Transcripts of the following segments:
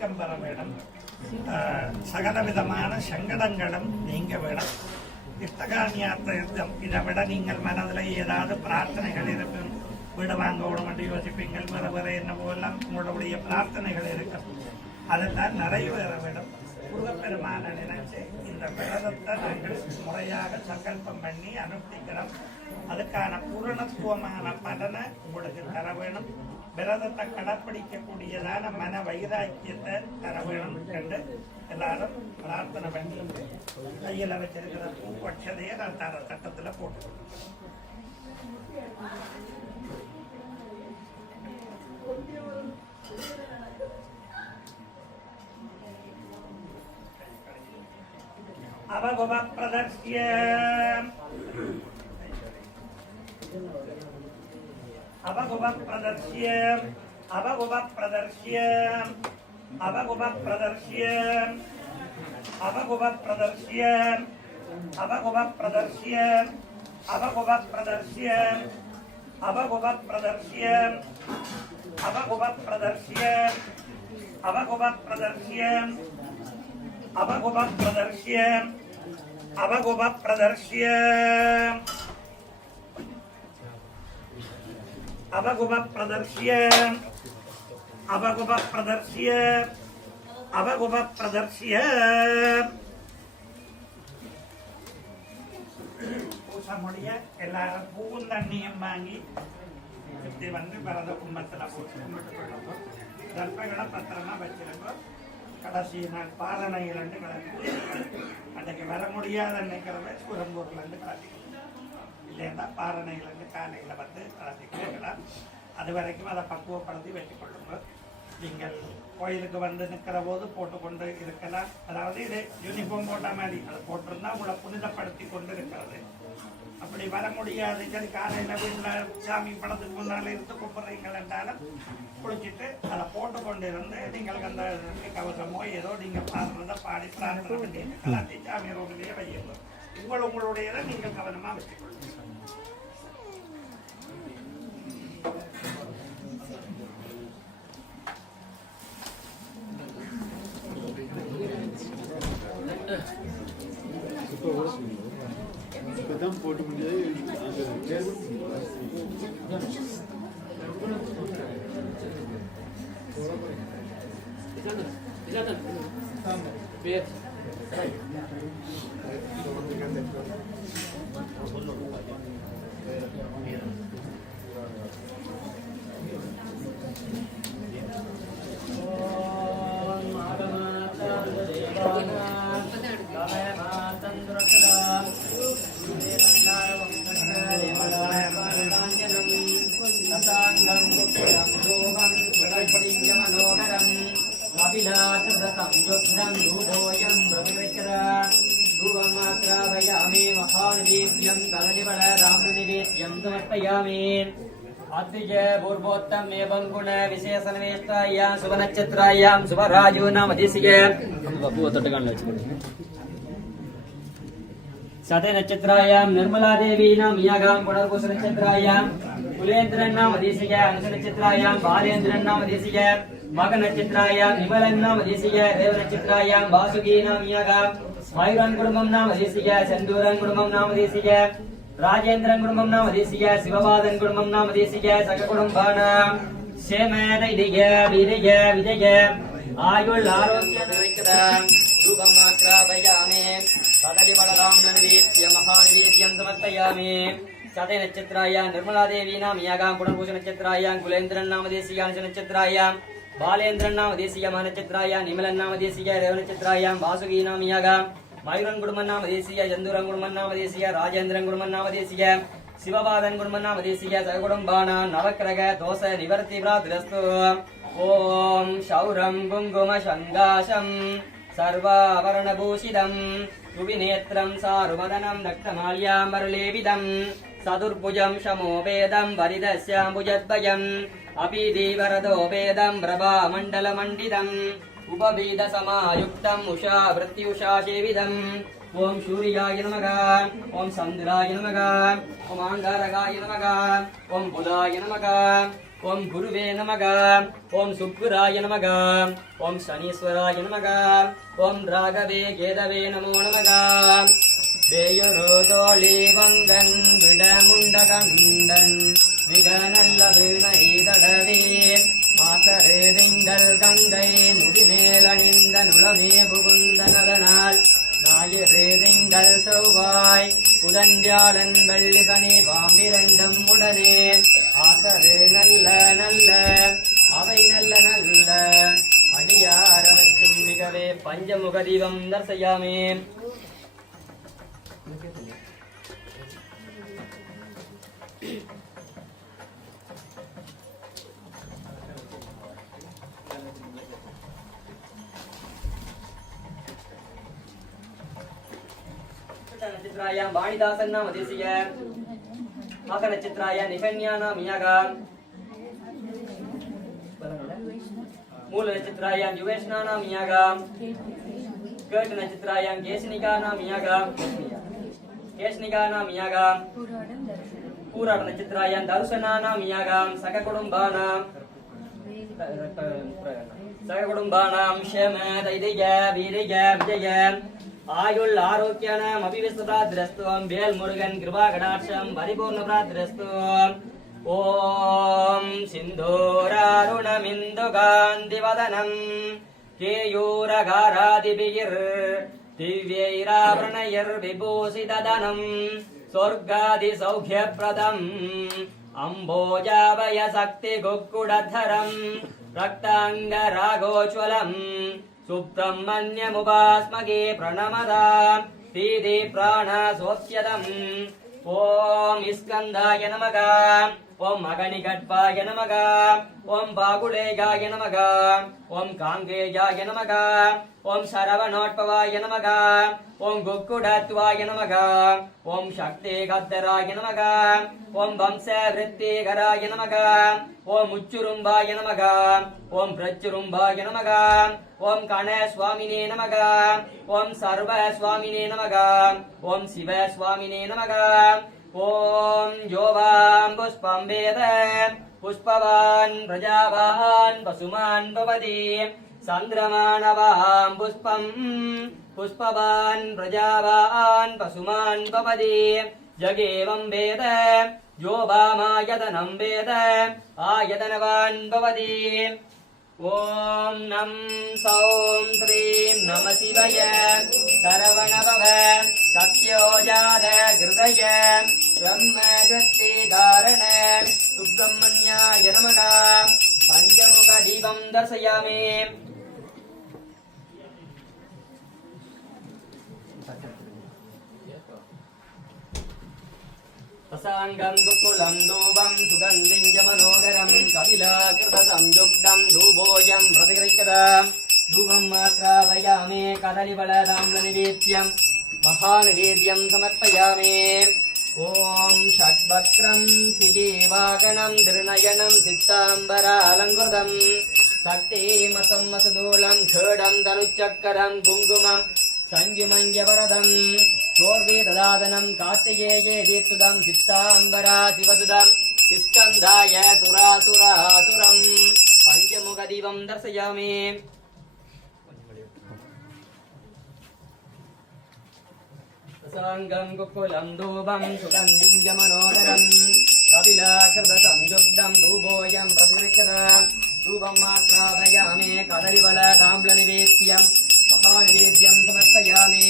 ஆதிக்கம் பெற வேண்டும். சகலவிதமான சங்கடங்களும் நீங்க வேணும். இஷ்டகாமியார்த்தம் இதை விட நீங்கள் மனதில் ஏதாவது பிரார்த்தனைகள் இருக்கும். வீடு வாங்க விட மட்டும் யோசிப்பீங்கள். வேறு என்ன போலாம் உங்களுடைய பிரார்த்தனைகள் இருக்கும். அதெல்லாம் நிறைவேற வேண்டும். முருகப்பெருமான நினைச்சு இந்த விரதத்தை நாங்கள் முறையாக சங்கல்பம் பண்ணி அனுஷ்டிக்கிறோம். அதுக்கான பூரணத்துவமான பலனை உங்களுக்கு தர வேணும். விரதத்தை கடைப்பிடிக்கக்கூடியதான மன வைராக்கியத்தை தர வேணும் என்று எல்லாரும் பிரார்த்தனை பண்ணி கையில் வச்சிருக்கிற பூப்பட்சதையை நான் தர சட்டத்தில் போட்டுக்கொள்ளும். அவகுப பிரதர்ஷ்ய அவகுப பிரதர்ஷ்ய அவகுப பிரதர்ஷ்ய அவகுப பிரதர்ஷ்ய அவகுப பிரதர்ஷ்ய அவகுப பிரதர்ஷ்ய அவகுப பிரதர்ஷ்ய அவகுப பிரதர்ஷ்ய அவகுப பிரதர்ஷ்ய அவகுப பிரதர்ஷ்ய அவகுப பிரதர்ஷ்ய அவகுப பிரதர்ஷ்ய அவகுப பிரதர்ஷ்ய அவகுப பிரதர்ஷ்ய அவகுப பிரதர்ஷ்ய பூசமுடைய எல்லாரும் பூவும் தண்ணியும் வாங்கி இப்படி வந்து விரத கும்பத்தில் போட்டு கும்பிட்டு கொள்ளும். தர்ப்பங்களை பத்திரமா வச்சிருக்கோம். கடைசி நாள் பாலனையிலிருந்து கிளம்பி அன்றைக்கு வர முடியாத நினைக்கிறவ குரம்பூர்லேருந்து கிளம்பிக்கலாம். இல்லைன்னா பாலனையிலேருந்து காலையில் வந்து கிளம்பிக்கலாம். அது வரைக்கும் அதை பக்குவப்படுத்தி வச்சு கொள்ளுங்க. நீங்கள் கோயிலுக்கு வந்து நிற்கிற போது போட்டுக்கொண்டு இருக்கலாம். அதாவது இது யூனிஃபார்ம் போட்ட மாதிரி அதை போட்டிருந்தா உங்களை புனிதப்படுத்தி கொண்டு இருக்கிறது. அப்படி வர முடியாது. சரி காலையில் வீட்டில் சாமி படத்துக்கு முன்னால் இருந்து கூப்பிட்றீங்கள் என்றாலும் குளிச்சுட்டு அதை போட்டுக்கொண்டு இருந்து நீங்கள் அந்த கவசமோ ஏதோ நீங்கள் பாடுறத பாடி பிரார்த்தனை பண்ணி எல்லாத்தையும் சாமி ரோட்டிலேயே வையுங்க. உங்களுடையதை நீங்கள் கவனமாக வச்சுக்கொள்ளுங்க. போட்டு முடியாது. சுபநட்சத்திராயாம் சுபராஜு நாம தேசிக சதய நட்சத்திராயாம் நிர்மலா தேவி நாம் யாகாம் புனர்பூச நட்சத்திராயாம் குலேந்திரன் நாம தேசிக அனுச நட்சத்திராயாம் பாலேந்திரன் நாம தேசிக மக நட்சத்திராயாம் நிமலன் நாம தேசிக தேவ நட்சத்திராயாம் வாசுகி நாம் யாகாம் மயூரன் குடும்பம் நாம தேசிக செந்தூரன் குடும்பம் நாம தேசிக ராஜேந்திரன் குடும்பம் நாம தேசிக சிவபாதன் குடும்பம் நாம தேசிக சக குடும்பானாம் சேமேத இதய விதய விஜய ஆயுள் ஆரோக்கிய நிறைக்கதாம் ரூபம் மாத்ராபயாமே கதலி பலராம் நிவேத்ய மகாநிவேத்யம் சமர்ப்பயாமே சதய நட்சத்திராயாம் நிர்மலா தேவி நாம் யாகாம் புனர்பூஷ நட்சத்திராயாம் குலேந்திரன் நாம தேசிக அனுஷ நட்சத்திராயாம் பாலேந்திரன் நாம தேசிக மக நட்சத்திராயாம் நிமலன் நாம தேசிக தேவ நட்சத்திராயாம் வாசுகி நாம் யாகாம் மயூரன் குடும்பம் நாம தேசிக சந்துரன் குடும்பம் நாம தேசிக ராஜேந்திரன் குடும்பம் நாம தேசிக சிவபாதன் குடும்பம் நாம தேசிக சகுடும்பானா நவக்கிரக தோஷ நிவர்த்தி பிரார்த்திரஸ்து. ஓம் சௌரம் குங்கும சங்காசம் சர்வாபரணபூஷிதம் சுவிநேத்ரம் சாருமதனம் ரக்தமால்யாம்பரலேவிதம் சதுர்புஜம் சமோபேதம் வரிதஸ்யாம்புஜத்வயம் அபிதீவரதோபேதம் பிரபாமண்டலமண்டிதம் உபபீத சமாயுக்தம் உஷா விருத்தியுஷா சேவிதம். ஓம் சூரியாய நமக, ஓம் சந்திராய நமக, ஓம் ஆங்காரகாய நமக, ஓம் புதாய நமக, ஓம் குருவே நமக. ஓம் சுக்குராய நமக. ஓம் சனீஸ்வராய நமக. ஓம் ராகவே கேதவே நமோ நமக. வேயுரு தோழி வங்கன் விடமுண்ட கண்டன் மிக நல்ல வீணை தடவே மாசரு திங்கள் கங்கை முடிமேல் அணிந்த நுளமே புகுந்தனதனால் ஞாயிறு திங்கள் செவ்வாய் புதன் வியாழன் வெள்ளி சனி பாம்பிரண்டும் உடனே ஆசரு நல்ல நல்ல அவை நல்ல நல்ல அடியாரவற்றும் மிகவே பஞ்சமுக தீபம் தர்சயாமே. நட்சத்திராயாம் வாணிதாசன் நாம தேசிய மக நட்சத்திராய நிகன்யா நாம யாகா மூல நட்சத்திராயாம் யுவேஷ்னா நாம யாகா கேட்டு நட்சத்திராயாம் கேசனிகா நாம யாகா கேசனிகா நாம யாகா பூராட நட்சத்திராயாம் தருசனா நாம யாகா சக குடும்பானாம் ஷம தைரிய வீரிய விஜய ஆயுள் ஆரோக்கியானம் அபிவிஸ்வராத்ரஸ்துவம் வேல் முருகன் கிருபா கடாட்சம் பரிபூர்ண பிராத்ரஸ்துவம். ஓம் சிந்தூராருணமிந்து காந்திவதனம் கேயூரகாராதிபிகிர் திவ்யைராவரணயர் விபூஷிததனம் சொர்க்காதி சௌக்கியப்ரதம் அம்போஜாவய சக்தி குக்குடதரம் ரக்தாங்க ராகோஜ்வலம் சுப்ரமண்யமுபாஸ்மகே பிரணமதாம் தீதி பிராணசோத்யதம். ஓம் ஸ்கந்தாய நமக. ஓம் அகணிகட்பாய நமக. ஓம் பாகுலேகாய நமக. ஓம் காங்கேயாய நமக. ஓம் சரவணோட்பவாய நமக. ஓம் குக்குடத்வாய நமக. ஓம் சக்திகத்தராய நமக. ஓம் வம்சவிருத்திகராய நமக. ஓம் உச்சுரும்பாய நமக. ஓம் பிரச்சுரும்பாய நமக. ஓம் கணஸ்வாமினே நமக. ஓம் சர்வஸ்வாமினே நமக. ஓம் சிவஸ்வாமினே நமக. ஓம் யோவாம் புஷ்பம் வேத புஷ்பவான் பிரஜாவான் பசுமான் பவதி சந்திரமானவாம் புஷ்பம் புஷ்பவான் பிரஜாவான் பசுமான் பவதி ஜகேவம் வேத யோவாமாயதனம் வேத ஆயதனவான் பவதி. ஓம் நம் சௌம் ஸ்ரீம் நம சிவய சரவணபவ சத்யோஜாத கிருதய பிரம்ம கிருத்தி காரண சுப்பிரமணியாய நமக. பஞ்சமுக தீபம் தர்சயாமே. பிரசாங்கம் குக்குலம் தூபம் சுகந்திம் ஜமனோகரம் கபிலாகிருத சம்யுக்தம் தூபோயம் பிரதிகிரக்யதாம் தூபம் மாத்ராபயாமே கதலிவளதாம்ல நிவேத்யம் மகாநிவேத்யம் சமர்ப்பயாமே. ஓம் ஷட்வக்ரம் சிஜீவாகணம் திருநயனம் சித்தாம்பராலங்குர்தம் சக்திமசம் மசதூலம் கேடம் தனுச்சக்கரம் குங்குமம் சங்கிமஞ்சவரதம் சோர்வே ததாதனம் கார்த்திகேயே தீர்த்துதம் சித்தாம்பரா சிவசுதம் ஸ்கந்தாய சுராசுராசுரம். பஞ்சமுக தீபம் தர்சயாமே. பிரசாங்கம் குக்குலம் தூபம் சுகந்திம் ஜமனோதரம் கபிலாகிருத சம்யுக்தம் தூபோயம் பிரதிகிரக்யதாம் தூபம் மாத்ராபயாமே கதலிவள தாம்ல நிவேத்யம் மகாநிவேத்யம் சமர்ப்பயாமே.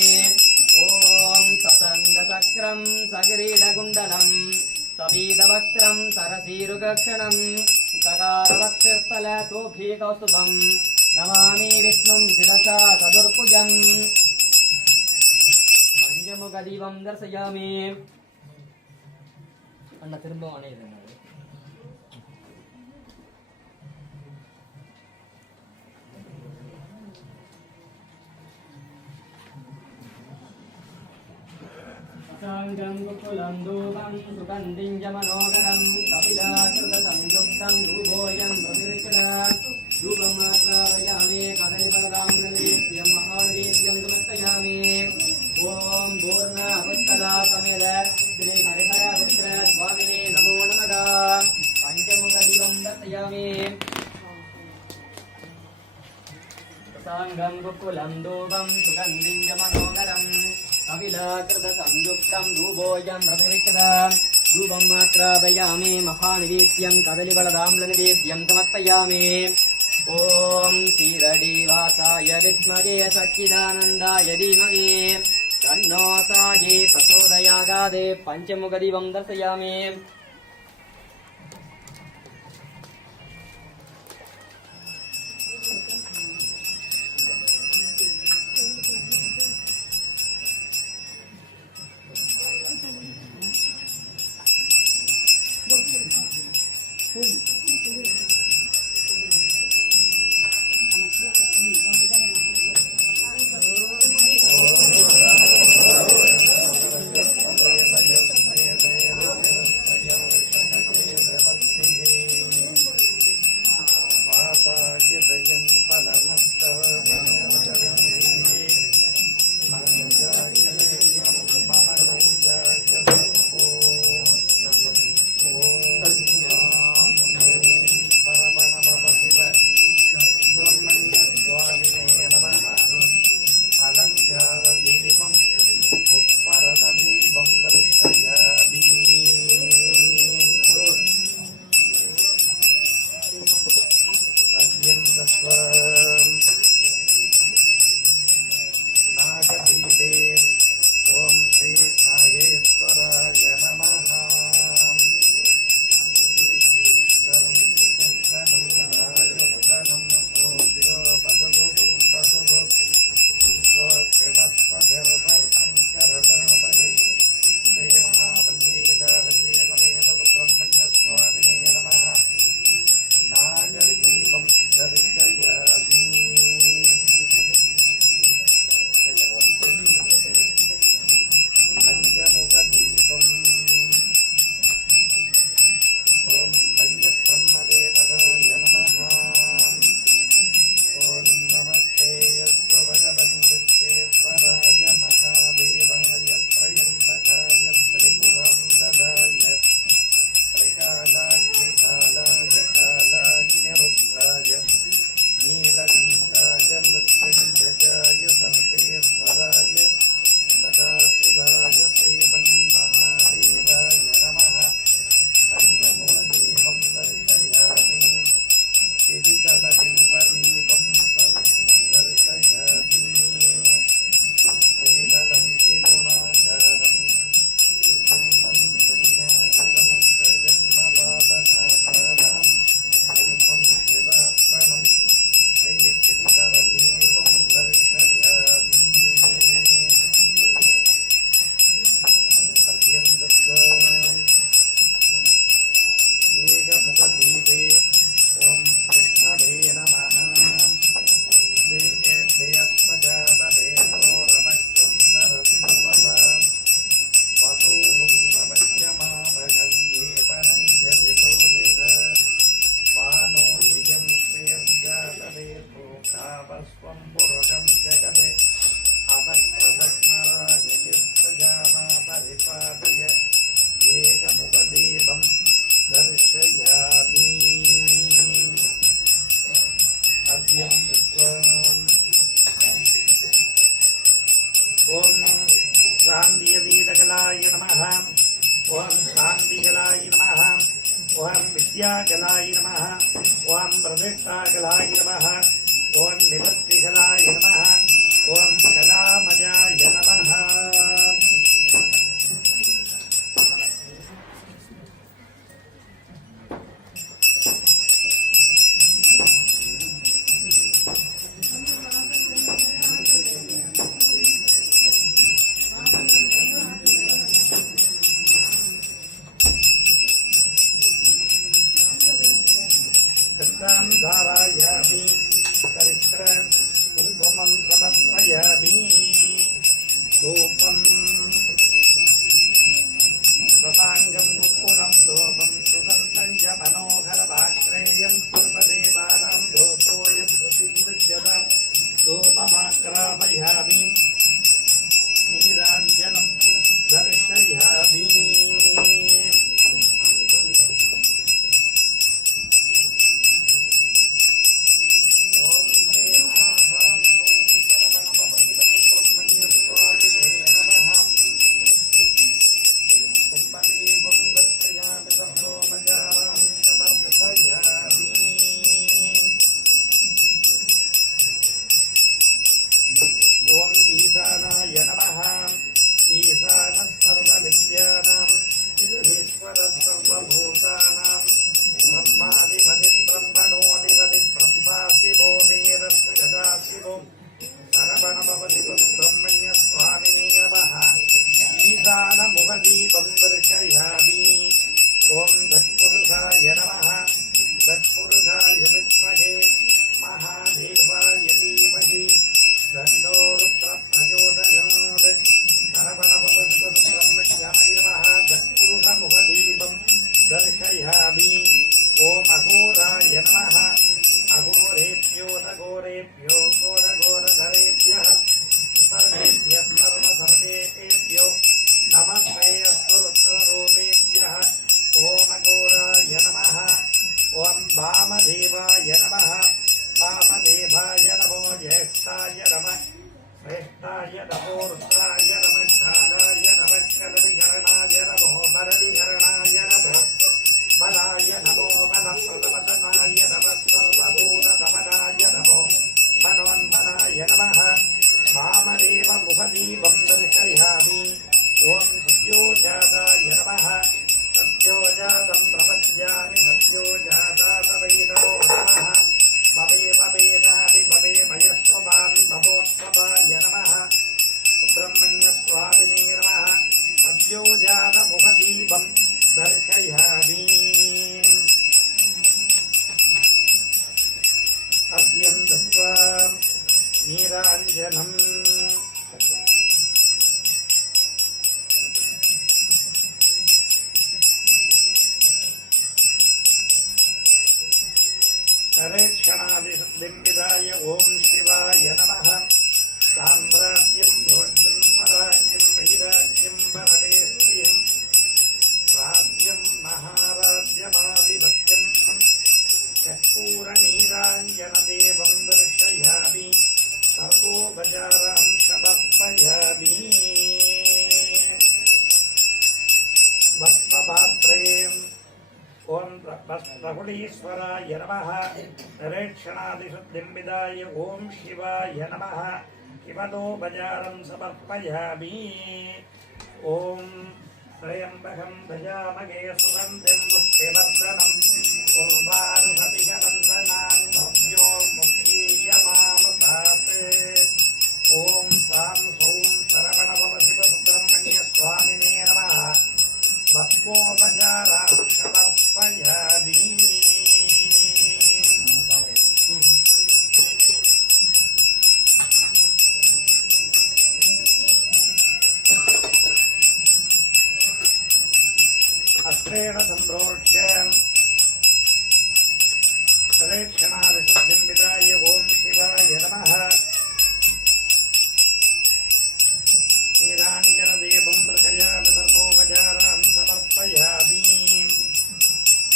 ஓம் சசங்க சக்கரம் சகிரீடகுண்டலம் சபீதவஸ்திரம் சரசீருகக்ஷணம் சகாரவக்ஷஸ்தல சோபீகௌஸ்துபம் நமாமி விஷ்ணும் சிரசா சதுர்புஜம். பஞ்சமுக தீபம் தர்சயாமி. அண்ணா திரும்ப அணையுது. சாங்கம் குக்குலம் தூபம் சுகந்திம் ஜமனோகரம் கபிலாகிருத சம்யுக்தம் தூபோயம் பிரதிகிரக்யதாம் தூபம் மாத்ராபயாமே கதலிவளதாம்ல நிவேத்யம் மகாநிவேத்யம் சமர்ப்பயாமே. ஓம் பூர்ண புஷ்கலா சமேத ஸ்ரீ ஹரிஹர புத்திர சுவாமினே நமோ நமக. பஞ்சமுக தீபம் தர்சயாமி. दर्शयामि साङ्गं कुकुलं धूपं सुगन्धिं च मनोहरम् अविलकृतसंयुक्तं धूपोऽयं प्रतिगृह्यताम् धूपम् आक्रापयामि महानिवेद्यं कदलीफलताम्रनिवेद्यं समर्पयामि ॐ श्रीरडिवासाय विद्महे सच्चिदानन्दाय धीमहि तन्नो साये प्रचोदयागादे पञ्चमुखदीपं दर्शयामि शान्तियतीतकलाय नमः ओम शान्तिकलाय नमः ओम विद्याकलाय नमः ओम प्रतिष्ठाकलाय नमः ओम निवृत्तिकलाय नमः ओम कलामयाय नमः। धारायामि परिक्रम कुङ्कुमं समर्पयामि धूपं प्रसाङ्गं कुक्कुलं धूपं सुगन्धं च मनोहरभाक्रेयं सर्वदेवानां धूपोऽयं प्रतिमुज्यतां धूपमाक्रामयामि नीराञ्जनं दर्शयामि। ईशानाय नमः ईशानः सर्वविद्यानाम् ईश्वरः सर्वभूतानां ब्रह्माधिपति ब्रह्मणोऽधिपति ब्रह्माशिवो वीरस्य सदाशिवो सरवणभवति सुब्रह्मण्यस्वामिने नमः ईशानमुखदीपं दर्शयामि ॐ तत्पुरुषाय नमः तत्पुरुषाय विद्महे महादेवाय धीमहि तन्नो रुद्रः प्रचोदयात् सरवणभवति सुब्रह्मण्याय नमः तत्पुरुषमुखदीपं दर्शयामि ॐ अघोराय नमः अघोरेभ्यो नघोरेभ्यो घोरघोरधरेभ्यः सर्वेभ्यः सर्वेभ्यो नमस्ते अस्तु रुद्ररूपेभ्यः ॐ अघोराय नमः ॐ वामदेवाय नमः वामदेवाय नमो ज्येष्ठाय नमः श्रेष्ठाय नमो रुद्राय नमः कालाय नमः कलविकरणाय नमो बलविकरणाय नमो बलाय नमो बलप्रदमदनाय नमः सर्वभूतदमनाय नमो मनोन्मनाय नमः वामदेवमुखदीपं दर्शयामि ॐ सत्योजाताय नमः सत्योजातं प्रपद्यामि सत्योजाताय नमो नमः भवे भवेदादि भवे भयस्वभान् भवोत्सवाय नमः सुब्रह्मण्यस्वामिने नमः सत्योजातमुखदीपं दर्शयामि अर्घ्यं दत्त्वा नीराञ्जनम् तरेक्षणादिशुद्धिम्बिदाय ॐ शिवाय नमः साम्राज्यं भोज्यं स्वराज्यं वैराज्यं परमेश्वरं राज्यं महाराज्यमादिभक्त्यं चक्षूरनीराञ्जनदेवं दर्शयामि सर्वोपचारां समर्पयामि भस्मपात्रे ॐ प्रहुडीश्वराय नमः नरेक्षणादिशुद्धिम्बिदाय ॐ शिवाय नमः किमलोपचारं समर्पयामि ॐ त्र्यम्बकं भजामहे सुगन्धिं पुष्टिवर्धनं उर्वारुकविषवन्दनान् भव्यो मुक्तीयमामृतात् ॐ सां सौं सरवणभवशिवसुब्रह्मण्यस्वामिने नमः भस्मोपचारां समर्पयामि अस्त्रेण सम्प्रोक्ष्य तदेक्षणादिशुद्धिम्बिदाय ॐ शिवाय नमः नीराञ्जनदेवं दर्शयामि सर्वोपचारान् समर्पयामि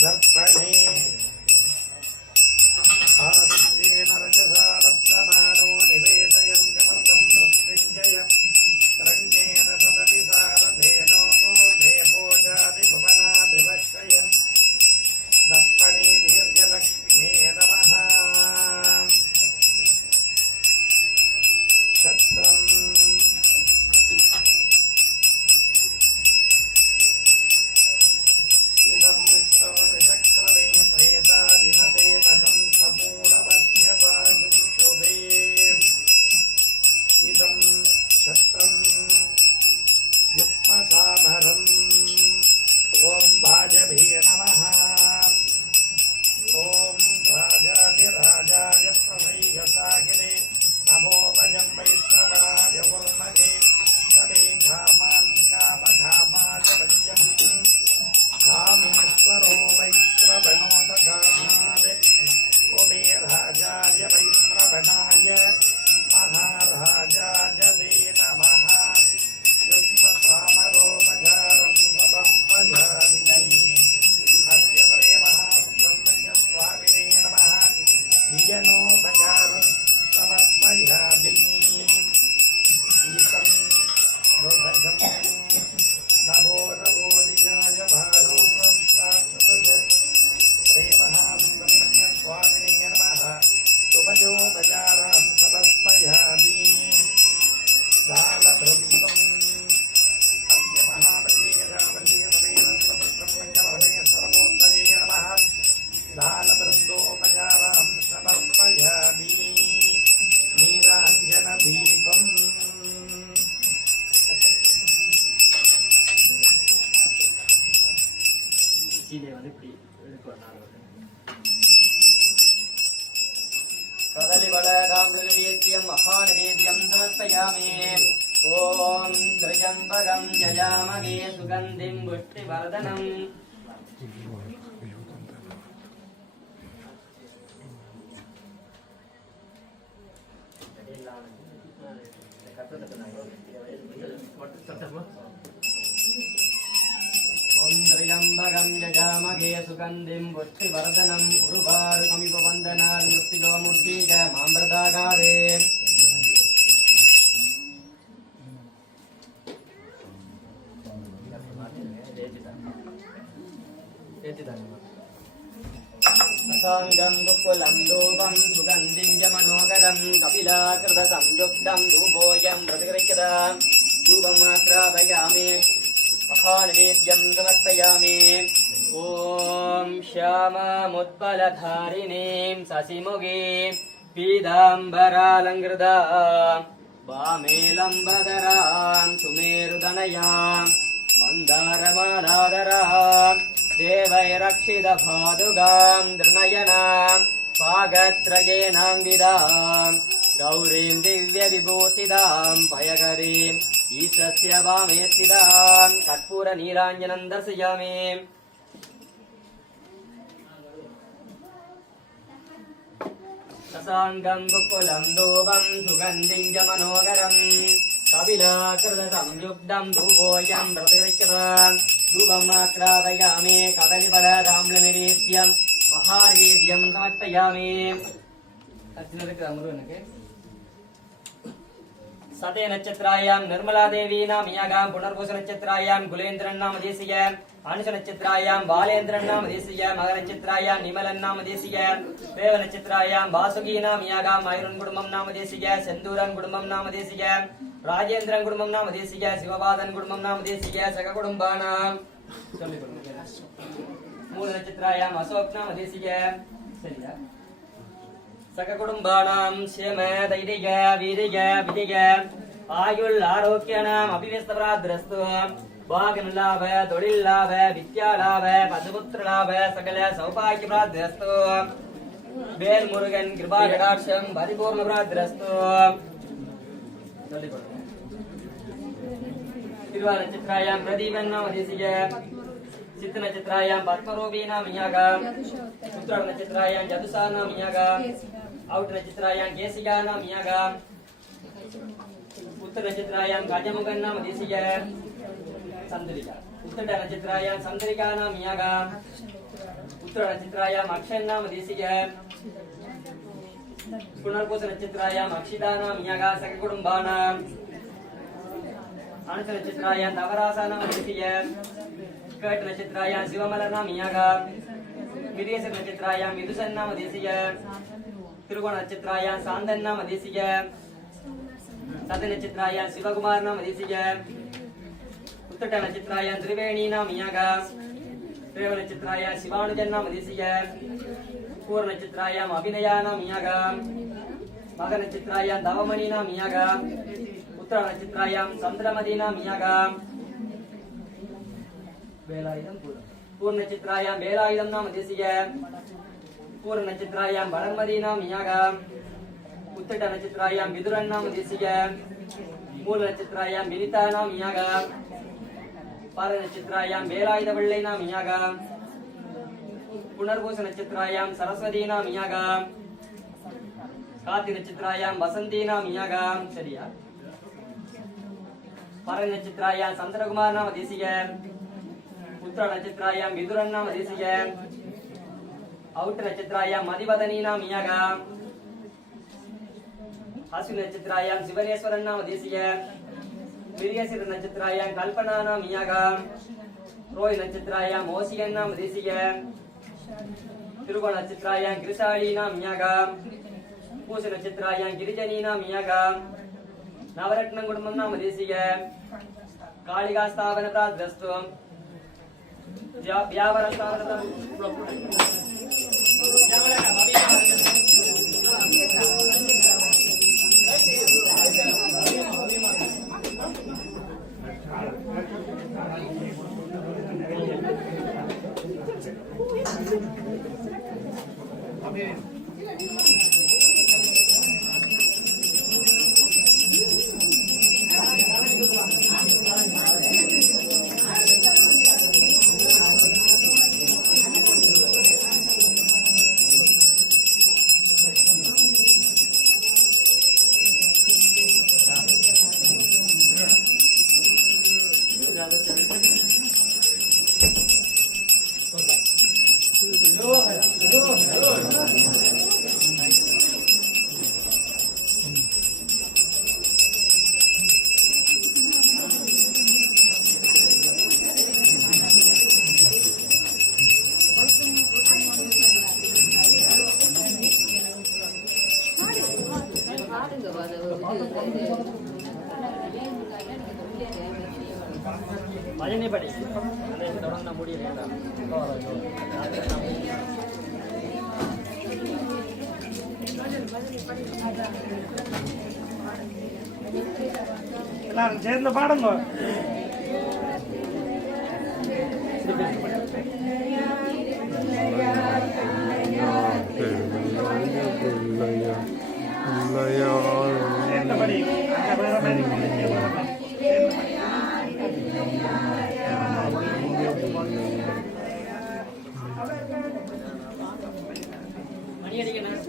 दर्पणे आदित्येन रजसा वर्तमानो निवेशयन् कमर्दं मृत्युञ्जय रण्येन सदति सारथेनोऽधेपोजादिभुवनाभिवश्य கையிலே வந்து இப்படி எடுக்கணும். கதலிவளதாம்பிரநிவேத்யம் மகாநிவேத்யம் சமர்ப்பயாமி. ஓம் திரியம்பகம் ஜயாமகே சுகந்திம் புஷ்டிவர்தனம். ஓம் திரியம்பகம் ஜயாமகே சுகந்திம் புஷ்டிவர்தனம். உருவாருகமிவ வந்தனார் மிருத்யோ மூர்த்தீக மாம்பிரதாகாதே. அசாங்கம் குக்குலம் தூபம் சுகந்திம் ஜமனோகரம் கபிலாகிருத சம்யுக்தம் தூபோயம் பிரதிகிரக்ஷதாம். தூபமாக்ராபயாமி மகாநிவேத்யம் சமர்ப்பயாமி. ஓம் ஷியாமாமுத்பலதாரிணீம் சசிமுகீம் பீதாம்பராலங்கிருதாம் வாமேலம்பதராம் சுமேருதனயாம் மந்தாரமாலாதராம் தேவைரக்ஷிதபாதுகாம் திருநயனாம் பாகத்ரயேனாங்கிதாம் கௌரீம் திவ்யவிபூஷிதாம் பயகரீம் ஈசஸ்ய வாமே ஸ்திதாம் கற்பூர நீராஞ்சனம் தர்சயாமி. சசாங்கம் குக்குலம் தூபம் சுகந்திம் ஜமனோகரம் கபிலாகிருத சம்யுக்தம் தூபோயம் பிரதிகிரக்ஷதாம். தூபமாக்ராபயாமி கதலிவளதாம்பிரநிவேத்யம் மகாநிவேத்யம் சமர்ப்பயாமி. அர்ச்சனருக்கு அமருவனுக்கு சதே நட்சத்திராயாம் நிர்மலா தேவி நாம் யாகாம் புனர்பூச நட்சத்திராயாம் குலேந்திரன் நாம தேசிய அனுஷ நட்சத்திராயாம் பாலேந்திரன் நாம தேசிய மக நட்சத்திராயாம் நிமலன் நாம தேசிய தேவ நட்சத்திராயாம் வாசுகி நாம் யாகாம் ஐரன் குடும்பம் நாம தேசிய செந்தூரன் குடும்பம் நாம தேசிய ராஜேந்திரன் குடும்பம் நாம தேசிய சிவபாதன் குடும்பம் நாம தேசிய சக குடும்பானாம். மூல நட்சத்திராயாம் அசோக் நாம தேசிய சரியா சக குடும்பானாம் சேம தைரிய வீரிய விஜய ஆயுள் ஆரோக்கியனாம் அபிவஸ்தபிராத்ரஸ்து. வாகன லாப தொழில் லாப வித்யா லாப பதுபுத்திர லாப சகல சௌபாகிய பிராத்ரஸ்து. வேல் முருகன் கிருபா கடாட்சம் பரிபூர்ண பிராத்ரஸ்து. திருவா நட்சத்திராயாம் பிரதீபன் நாம தேசிய சித்த நட்சத்திராயாம் பத்மரூபி நாம யாகாம் உத்திர நட்சத்திராயாம் ஜதுசா நாம யாகாம் அவுட் நட்சத்திராயாம் கேசிகா நாம யாகாம் உத்தர நட்சத்திராயாம் கஜமுகன் நாம தேசிய சந்திரிகா. உத்தர நட்சத்திராயாம் சந்திரிகா நாம யாகாம் உத்தர நட்சத்திராயாம் அக்ஷன் நாம தேசிய புனர்பூச நட்சத்திராயாம் அக்ஷிதா நாம யாகா சக குடும்பானாம். அனுஷ நட்சத்திராயாம் நவராசா நாம தேசிய கேட்ட நட்சத்திராயாம் சிவமலர் நாம யாகாம் மிருகேச நட்சத்திராயாம் விதுசன் நாம தேசிய திருகோண நட்சத்திராயாம் சாந்தன் நாம தேசிய சத நட்சத்திராயாம் சிவகுமார் நாம தேசிய உத்தட்ட நட்சத்திராயாம் திரிவேணி நாம யாகாம் ரேவ நட்சத்திராயாம் சிவானுஜன் நாம தேசிய பூர நட்சத்திராயாம் அபிநயா நாம யாகாம் மக நட்சத்திராயாம் தவமணி நாம யாகாம் உத்தர நட்சத்திராயாம் சந்திரமதி நாம யாகாம் வேலாயுதம் பூர்ண நட்சத்திராயாம் வேலாயுதம் நாம தேசிய பூர்ண நட்சத்திராயாம் வளர்மதி நாம யாகாம் உத்தட்ட நட்சத்திராயாம் விதுரன் நாம தேசிய மூல நட்சத்திராயாம் வினிதா நாம யாகாம் பார நட்சத்திராயாம் வேலாயுத வெள்ளை நாம யாகாம் புனர்பூச நட்சத்திராயாம் சரஸ்வதி நாம யாகாம் கார்த்தி நட்சத்திராயாம் வசந்தி நாம யாகாம் சரியா. பர நட்சத்திராயாம் சந்திரகுமார் நாம தேசிய உத்திர நட்சத்திராயாம் விதுரன் நாம தேசிய அவுட்ட நட்சத்திராயாம் மதிவதனி நாம யாகாம் அஸ்வினி நட்சத்திராயாம் சிவனேஸ்வரன் நாம தேசிய மிருகசிர நட்சத்திராயாம் கல்பனா நாம யாகாம் ரோஹி நட்சத்திராயாம் மோசிகன் நாம தேசிய திருகோண நட்சத்திராயாம் கிருஷாளி நாம யாகாம் பூச நட்சத்திராயாம் கிரிஜனி நாம யாகாம் நவரத்னம் குடும்பம் நாம தேசிய காளிகா ஸ்தாபன பிரார்த்தஸ்துவம் வியாபார ஸ்தாபன பஜனை படி தொடர்ந்து முடியல எல்லாரும் சேர்ந்து பாடுங்க. சேர்ந்தபடி மணி அடிக்கணும்.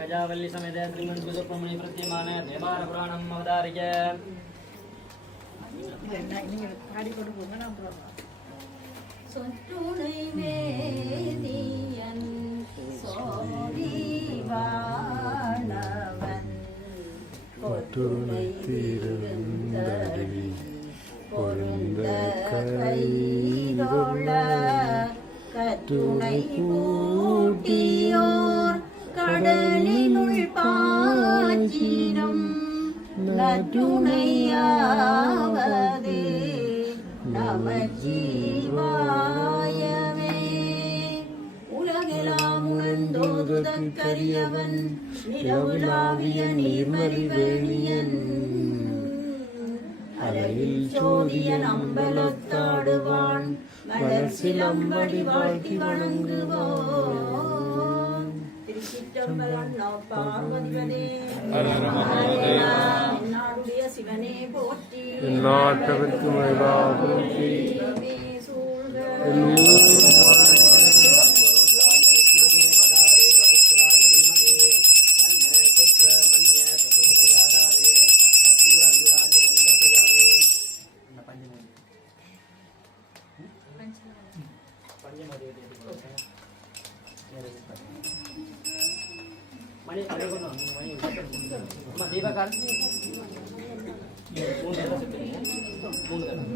கஜாவல்லி சமேத திருமணி பிரத்யமான தேவார புராணம் அவதாரிக்க சொற்றுணை வேதியன் சோடிவானவன் பொற்றுணை திருந்தடி பொருந்த கைதொழ கற்றுணை கூட்டியோர் கடலினுள் பாச்சிரம் நற்றுணையாவதே நமச்சிவாயவே. உலகெல்லாம் உணர்ந்தோதுதற்கரியவன் நிலவுலாவிய நீர்மறிவேணியன் அலையில் சோதியன் அம்பலத்தாடுவான் மலர் சிலம்படி வாழ்த்தி வணங்குவோம். திருச்சிற்றம்பலம் பார்வதிவனே நாடுடைய சிவனே போற்றி நாட்டவர்க்கு மகிழா போற்றி மணி அம்மா தீபகால் 3 தடவை சுத்துறீங்க 3 தடவை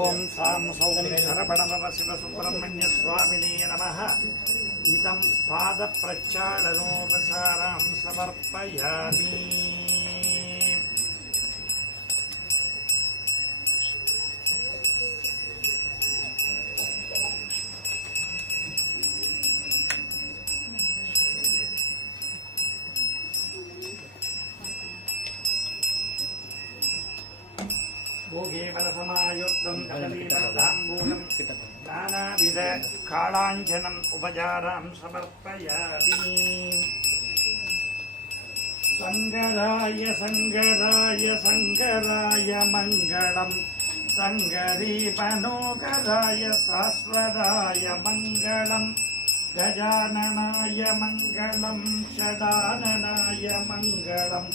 ओम साम सौम शरवणभव शिव सुब्रह्मण्य स्वामिने नमः। इदं पाद प्रक्षालनोपचारां समर्पयामि। भोगेवलसमायुक्तं कदलीफलताम्बूलं नानाविध कालाञ्जनम् उपचारां समर्पयामि। सङ्गराय सङ्गराय सङ्गराय मङ्गलम् सङ्गरीमनोहराय शाश्वताय मङ्गलम् गजाननाय मङ्गलम् षडाननाय मङ्गलम्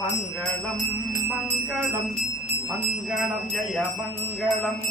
मङ्गलं मङ्गलं मङ्गलं जय मङ्गलम्।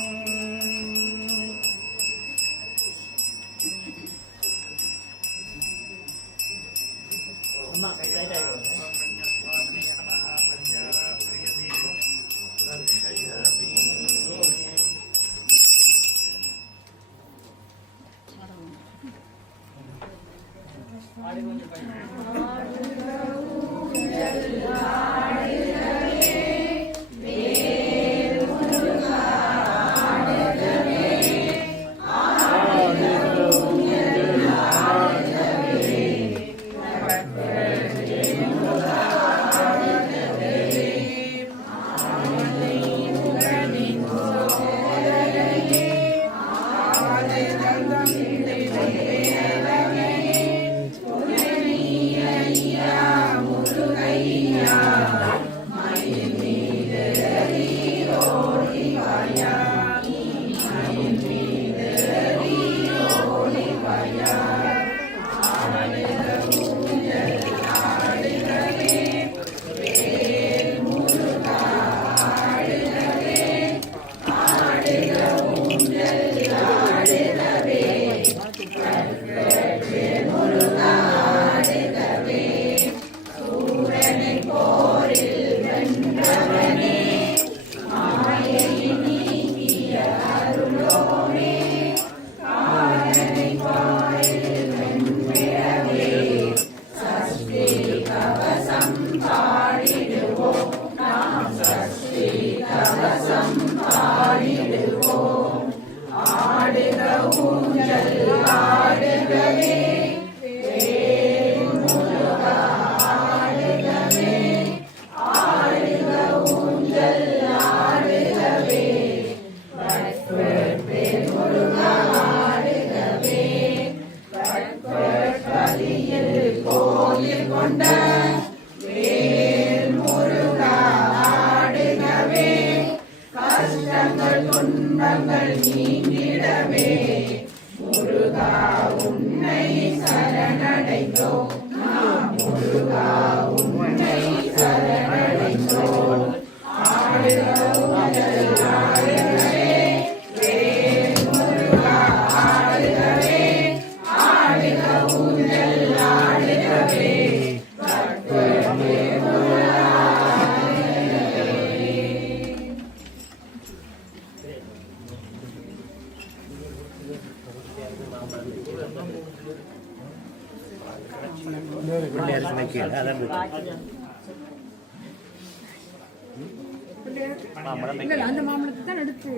அந்த மாம்பழத்தை தான் எடுத்து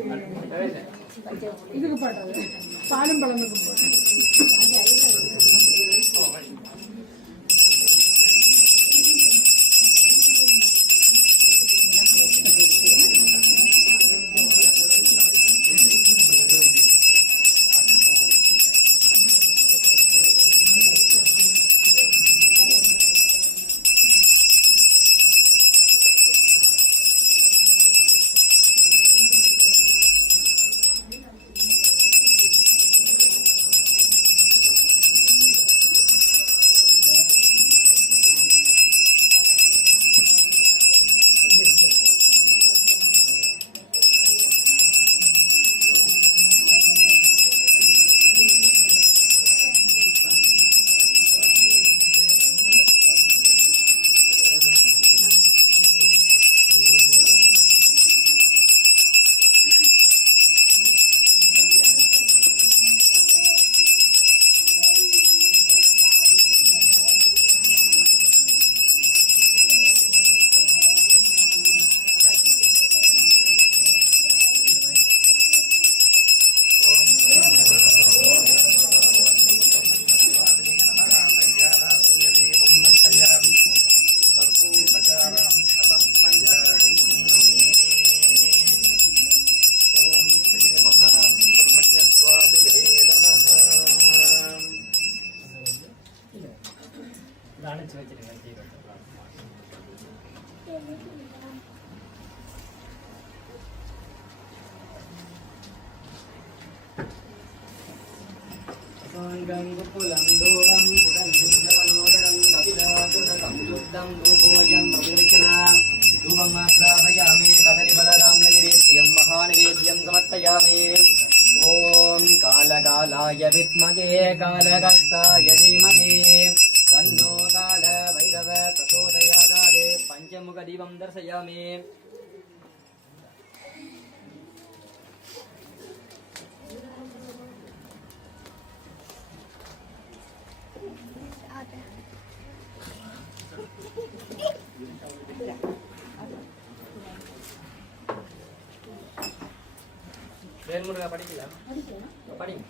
இதுக்கு போட்டது பாலும் பழமுக்கு போட்டது சங்கம் குப்புலம் தூபம் புதலிஞ்சமனோதரம் கபிலாசுரம் யுத்தம் தூபோயம் மகிழ்ச்சினாம் தூபம் மாத்ராபயாமி கதலிபலராம் நிவேத்யம் மகாநிவேத்யம் சமர்ப்பயாமி ஓம் காலகாலாய வித்மகே காலகஸ்தாய தீமகி தன்னோ கால வைரவ பிரசோதயாத் பஞ்சமுக தீபம் தர்சயாமி வேல்முருகா படிக்கலாம் படிங்க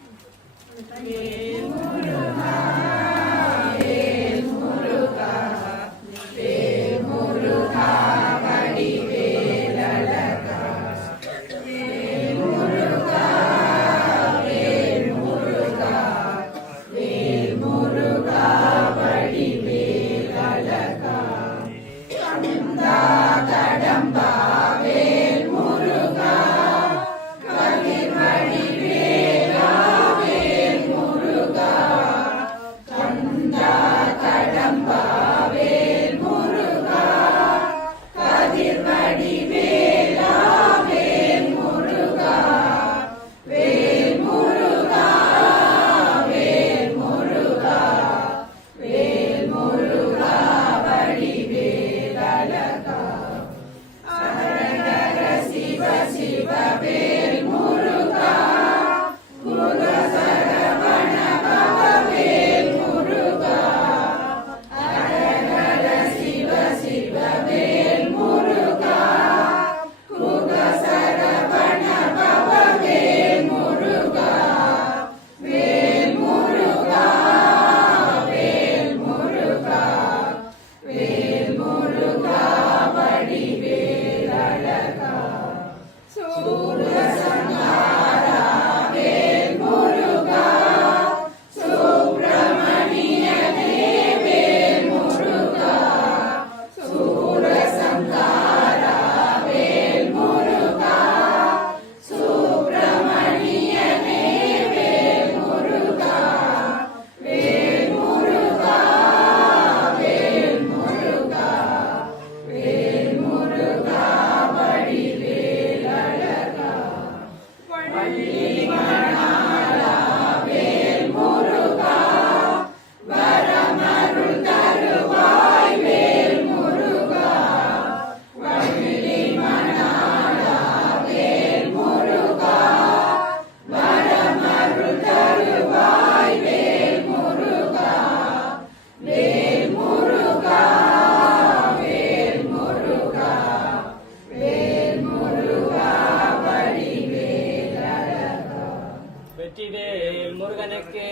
வெற்றிவேல் முருகனுக்கு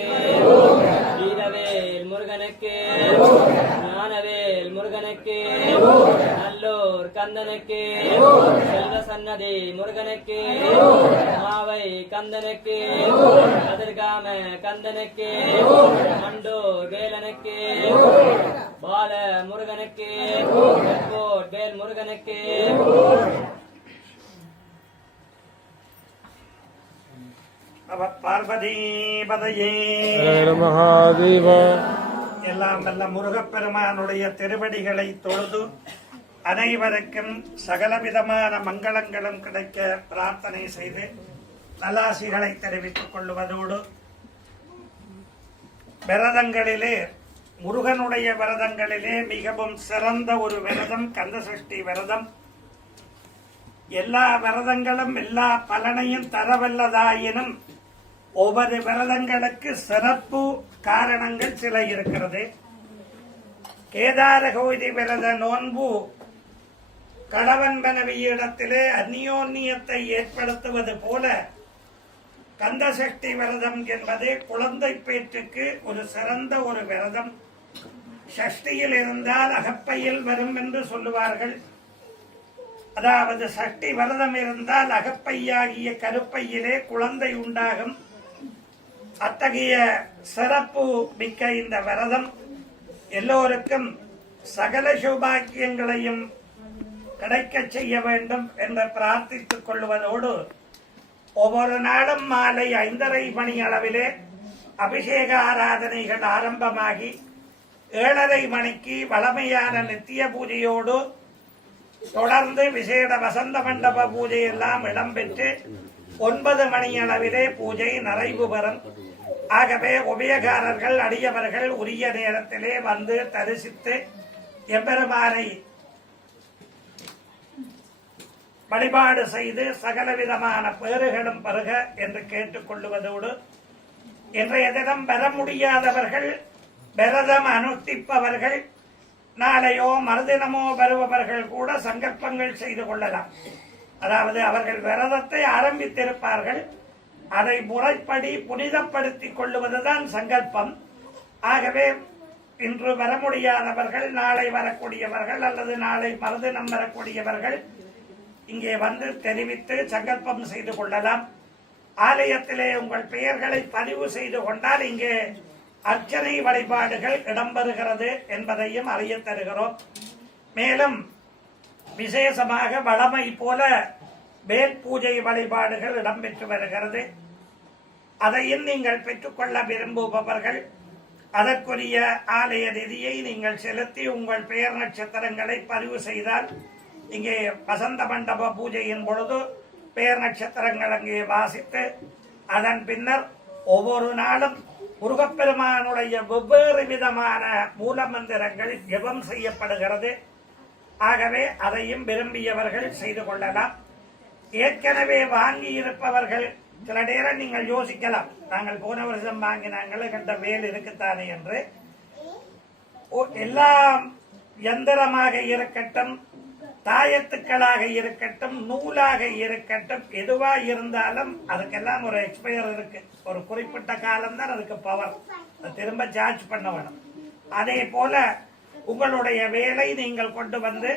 வீரவேல் முருகனுக்கு ஞானவேல் முருகனுக்கு நல்லூர் கந்தனுக்கு செல்வ சன்னதி முருகனுக்கு மாவை கந்தனுக்கு கதிர்காம கந்தனுக்கு மண்டூர் வேலனுக்கு பால முருகனுக்கு வேல் முருகனுக்கு பார்வதி பதையே மகாதேவா. எல்லாம் வல்ல முருகப்பெருமானுடைய திருவடிகளை தொழுது அனைவருக்கும் சகலவிதமான மங்களங்களும் கிடைக்க பிரார்த்தனை செய்து நலாசிகளை தெரிவித்துக் கொள்வதோடு விரதங்களிலே முருகனுடைய விரதங்களிலே மிகவும் சிறந்த ஒரு விரதம் கந்தசஷ்டி விரதம். எல்லா விரதங்களும் எல்லா பலனையும் தரவல்லதாயினும் ஒவ்வொரு விரதங்களுக்கு சிறப்பு காரணங்கள் சில இருக்கிறது. கேதாரகௌரி விரத நோன்பு கணவன் மனைவியிடத்திலே அந்யோன்யத்தை ஏற்படுத்துவது போல கந்தசஷ்டி விரதம் என்பது குழந்தை பேற்றுக்கு ஒரு சிறந்த ஒரு விரதம். சஷ்டியில் இருந்தால் அகப்பையில் வரும் என்று சொல்லுவார்கள். அதாவது சஷ்டி விரதம் இருந்தால் அகப்பையாகிய கருப்பையிலே குழந்தை உண்டாகும். அத்தகைய சிறப்பு மிக்க இந்த விரதம் எல்லோருக்கும் சகல சௌபாக்கியங்களையும் கிடைக்க செய்ய வேண்டும் என்று பிரார்த்தித்துக் கொள்வதோடு ஒவ்வொரு நாளும் மாலை 5:30 மணி அளவிலே அபிஷேக ஆராதனைகள் ஆரம்பமாகி 7:30 மணிக்கு வளமையான நித்திய பூஜையோடு தொடர்ந்து விசேட வசந்த மண்டப பூஜை எல்லாம் இடம்பெற்று 9 மணி அளவிலே பூஜை நிறைவு பெறும். ஆகவே உபயகாரர்கள் அடியவர்கள் உரிய நேரத்திலே வந்து தரிசித்து எம்பெருமானை வழிபாடு செய்து சகலவிதமான பேறுகளும் பெறுக என்று கேட்டுக்கொள்வதோடு, இன்றைய தினம் பெற முடியாதவர்கள், விரதம் அனுஷ்டிப்பவர்கள், நாளையோ மறுதினமோ வருபவர்கள் கூட சங்கல்பங்கள் செய்து கொள்ளலாம். அதாவது அவர்கள் விரதத்தை ஆரம்பித்திருப்பார்கள், அதை முறைப்படி புனிதப்படுத்திக் கொள்ளுவதுதான் சங்கல்பம். ஆகவே இன்று வர முடியாதவர்கள், நாளை வரக்கூடியவர்கள் அல்லது நாளை மறுதினம் வரக்கூடியவர்கள் இங்கே வந்து தெரிவித்து சங்கல்பம் செய்து கொள்ளலாம். ஆலயத்திலே உங்கள் பெயர்களை பதிவு செய்து கொண்டால் இங்கே அர்ச்சனை வழிபாடுகள் இடம்பெறுகிறது என்பதையும் அறிய தருகிறோம். மேலும் விசேஷமாக வளமை போல வேல் பூஜை வழிபாடுகள் இடம்பெற்று வருகிறது. அதையும் நீங்கள் பெற்றுக்கொள்ள விரும்புபவர்கள் அதற்குரிய ஆலய நிதியை நீங்கள் செலுத்தி உங்கள் பெயர் நட்சத்திரங்களை பதிவு செய்தால் இங்கே வசந்த மண்டப பூஜையின் பொழுது பெயர் நட்சத்திரங்கள் அங்கே வாசித்து அதன் பின்னர் ஒவ்வொரு நாளும் முருகப்பெருமானுடைய வெவ்வேறு விதமான மூலமந்திரங்கள் ஜெபம் செய்யப்படுகிறது. ஆகவே அதையும் விரும்பியவர்கள் செய்து கொள்ளலாம். ஏற்கனவே வாங்கி இருப்பவர்கள் சில நேரம் நீங்கள் யோசிக்கலாம், நாங்கள் போன வருஷம் வாங்கினாங்கள் கண்ட வேல் இருக்குத்தானே என்று. எல்லாம் யந்திரமாக இருக்கட்டும், தாயத்துக்களாக இருக்கட்டும், நூலாக இருக்கட்டும், எதுவா இருந்தாலும் அதுக்கெல்லாம் ஒரு எக்ஸ்பயர் இருக்கு. ஒரு குறிப்பிட்ட காலம் தான் அதுக்கு பவர், திரும்ப சார்ஜ் பண்ண வேணும். அதே போல உங்களுடைய வேலை நீங்கள் கொண்டு வந்து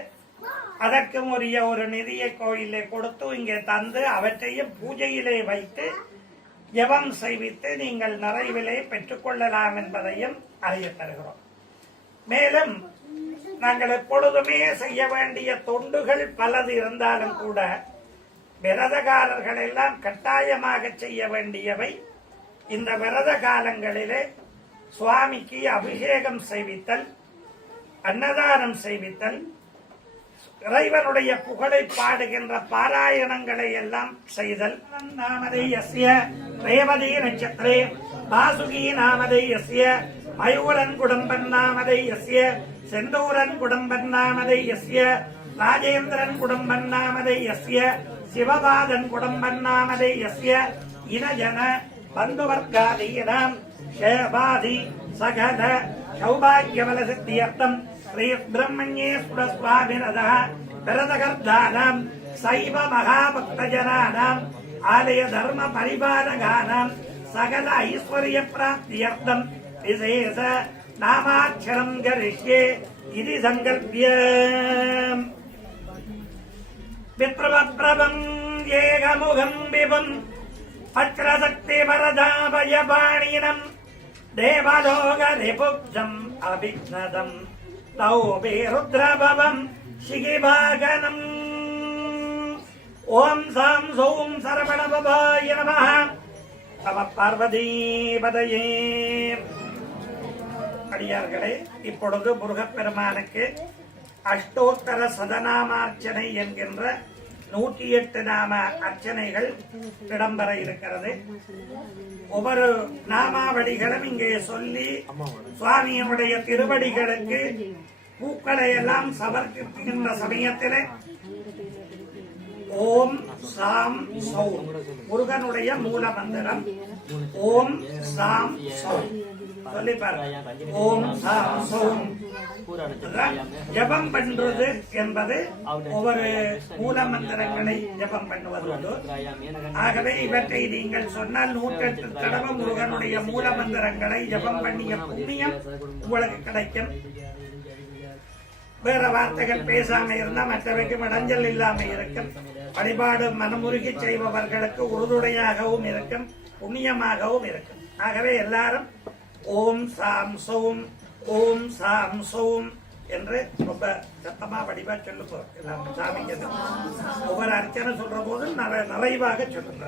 அதற்கும் உரிய ஒரு நிதியை கோயிலை கொடுத்து இங்கே தந்து அவற்றையும் பூஜையிலே வைத்து ஜெபம் செய்வித்து நீங்கள் நிறைவிலே பெற்றுக்கொள்ளலாம் என்பதையும் அறிய தருகிறோம். மேலும் நாங்கள் எப்பொழுதுமே செய்ய வேண்டிய தொண்டுகள் பலது இருந்தாலும் கூட விரதகாரர்கள் எல்லாம் கட்டாயமாக செய்ய வேண்டியவை இந்த விரத காலங்களிலே சுவாமிக்கு அபிஷேகம் செய்வித்தல், அன்னதானம் செய்வித்தல், இறைவனுடைய புகழை பாடுகின்ற பாராயணங்களை எல்லாம் செய்தல். நாமதேயஸ்ய ரேவதி நட்சத்திரே வாசுகி நாமதேயஸ்ய மயூரன் குடும்பன் நாமதேயஸ்ய செந்தூரன் குடும்பன் நாமதேயஸ்ய ராஜேந்திரன் குடும்பன் நாமதேயஸ்ய சிவபாதன் குடும்பன் நாமதேயஸ்ய இனஜன பந்துவர்காதீனாம் சேவாதி சகல சௌபாகியபல சித்தியர்த்தம் ஸ்ரீ பிரம்மண்யேஸ்வர சுவாமினதः விரதகர்த்தானாம் சைவ மகாபக்தஜனானாம் ஆலய தர்ம பரிபாலகானாம் சகல ஐஸ்வர்ய பிராப்தியர்த்தம் விசேஷ நாமாட்சரம் கரிஷ்யே இது சங்கல்பிய. விப்ரவப்ரவம் ஏகமுகம் விபம் பக்ரசக்தி வரதாபயபாணினம் தேவலோக ரிபுப்ஜம் அபிக்னதம் தௌபே ருத்ரபவம் சிகிபாகனம். ஓம் சாம் சௌம் சரவணபவாய நமः. நம பார்வதீபதையே. அடியார்களே, இப்பொழுது முருகப்பெருமானுக்கு அஷ்டோத்தர சதநாமார்ச்சனை என்கின்ற 108 நாம அர்ச்சனைகள் இடம்பெற இருக்கிறது. ஒவ்வொரு நாமாவளிகளும் இங்கே சொல்லி சுவாமியினுடைய திருவடிகளுக்கு பூக்களை எல்லாம் சமர்ப்பிக்கின்ற சமயத்திலே ஓம் சாம் சௌம் முருகனுடைய மூல மந்திரம் ஓம் சாம் சௌம் சொல்லி பாருங்க. ஓம் சாம் சௌம் ஜபம் பண்றது என்பது ஒவ்வொரு மூல மந்திரங்களை ஜபம் பண்ணுவது. ஆகவே இவற்றை நீங்கள் சொன்னால் 108 தடவை முருகனுடைய மூல மந்திரங்களை ஜபம் பண்ணிய புண்ணியம் உங்களுக்கு கிடைக்கும். வேற வார்த்தைகள் பேசாம இருந்தா மற்றவைக்கும் இடைஞ்சல் இல்லாம இருக்கும். வழிபாடு மனமுருகி செய்பவர்களுக்கு உறுதுணையாகவும் இருக்கும், புண்ணியமாகவும் இருக்கும். ஆகவே எல்லாரும் ஓம் சாம் சௌம் ஓம் சாம் சௌம் என்று ரொம்ப சத்தமா வடிவா சொல்லுங்க. எல்லாம் சாமிக்கு ஒவ்வொரு அர்ச்சனை சொல்ற போது நிறைவாக சொல்லுங்க.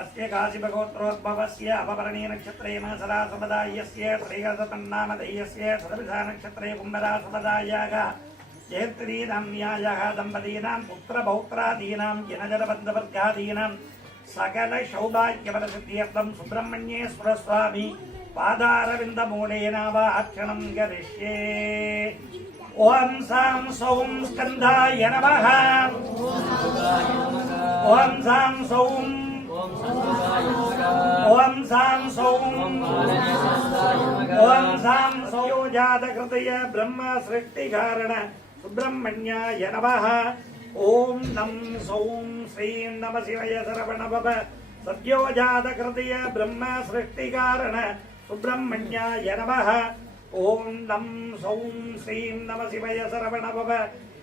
अस्य काशिपगोत्रोद्भवस्य अपवर्णी नक्षत्रेण सदा समदायस्य श्रीगतपन्नामधेयस्य सदभिधा नक्षत्रे कुम्भरासमदायाः जयत्रीनाम्यायाः दम्पतीनां पुत्रपौत्रादीनां जनजनबन्धवर्गादीनां सकलसौभाग्यफलसिद्ध्यर्थं सुब्रह्मण्येश्वरस्वामी पादारविन्दमूलेनावाक्षणं करिष्ये ओम सां सौं स्कन्धाय नमः ओम सां सौं ओम सां सौं ओम सां सौजातकृतय ब्रह्म सृष्टिकारण सुब्रह्मण्याय नमः ओम नं सौं श्रीं नमः शिवाय सरवणभव सद्योजातकृतय ब्रह्म सृष्टिकारण सुब्रह्मण्याय नमः ओम नं सौं श्रीं नमः शिवाय सरवणभव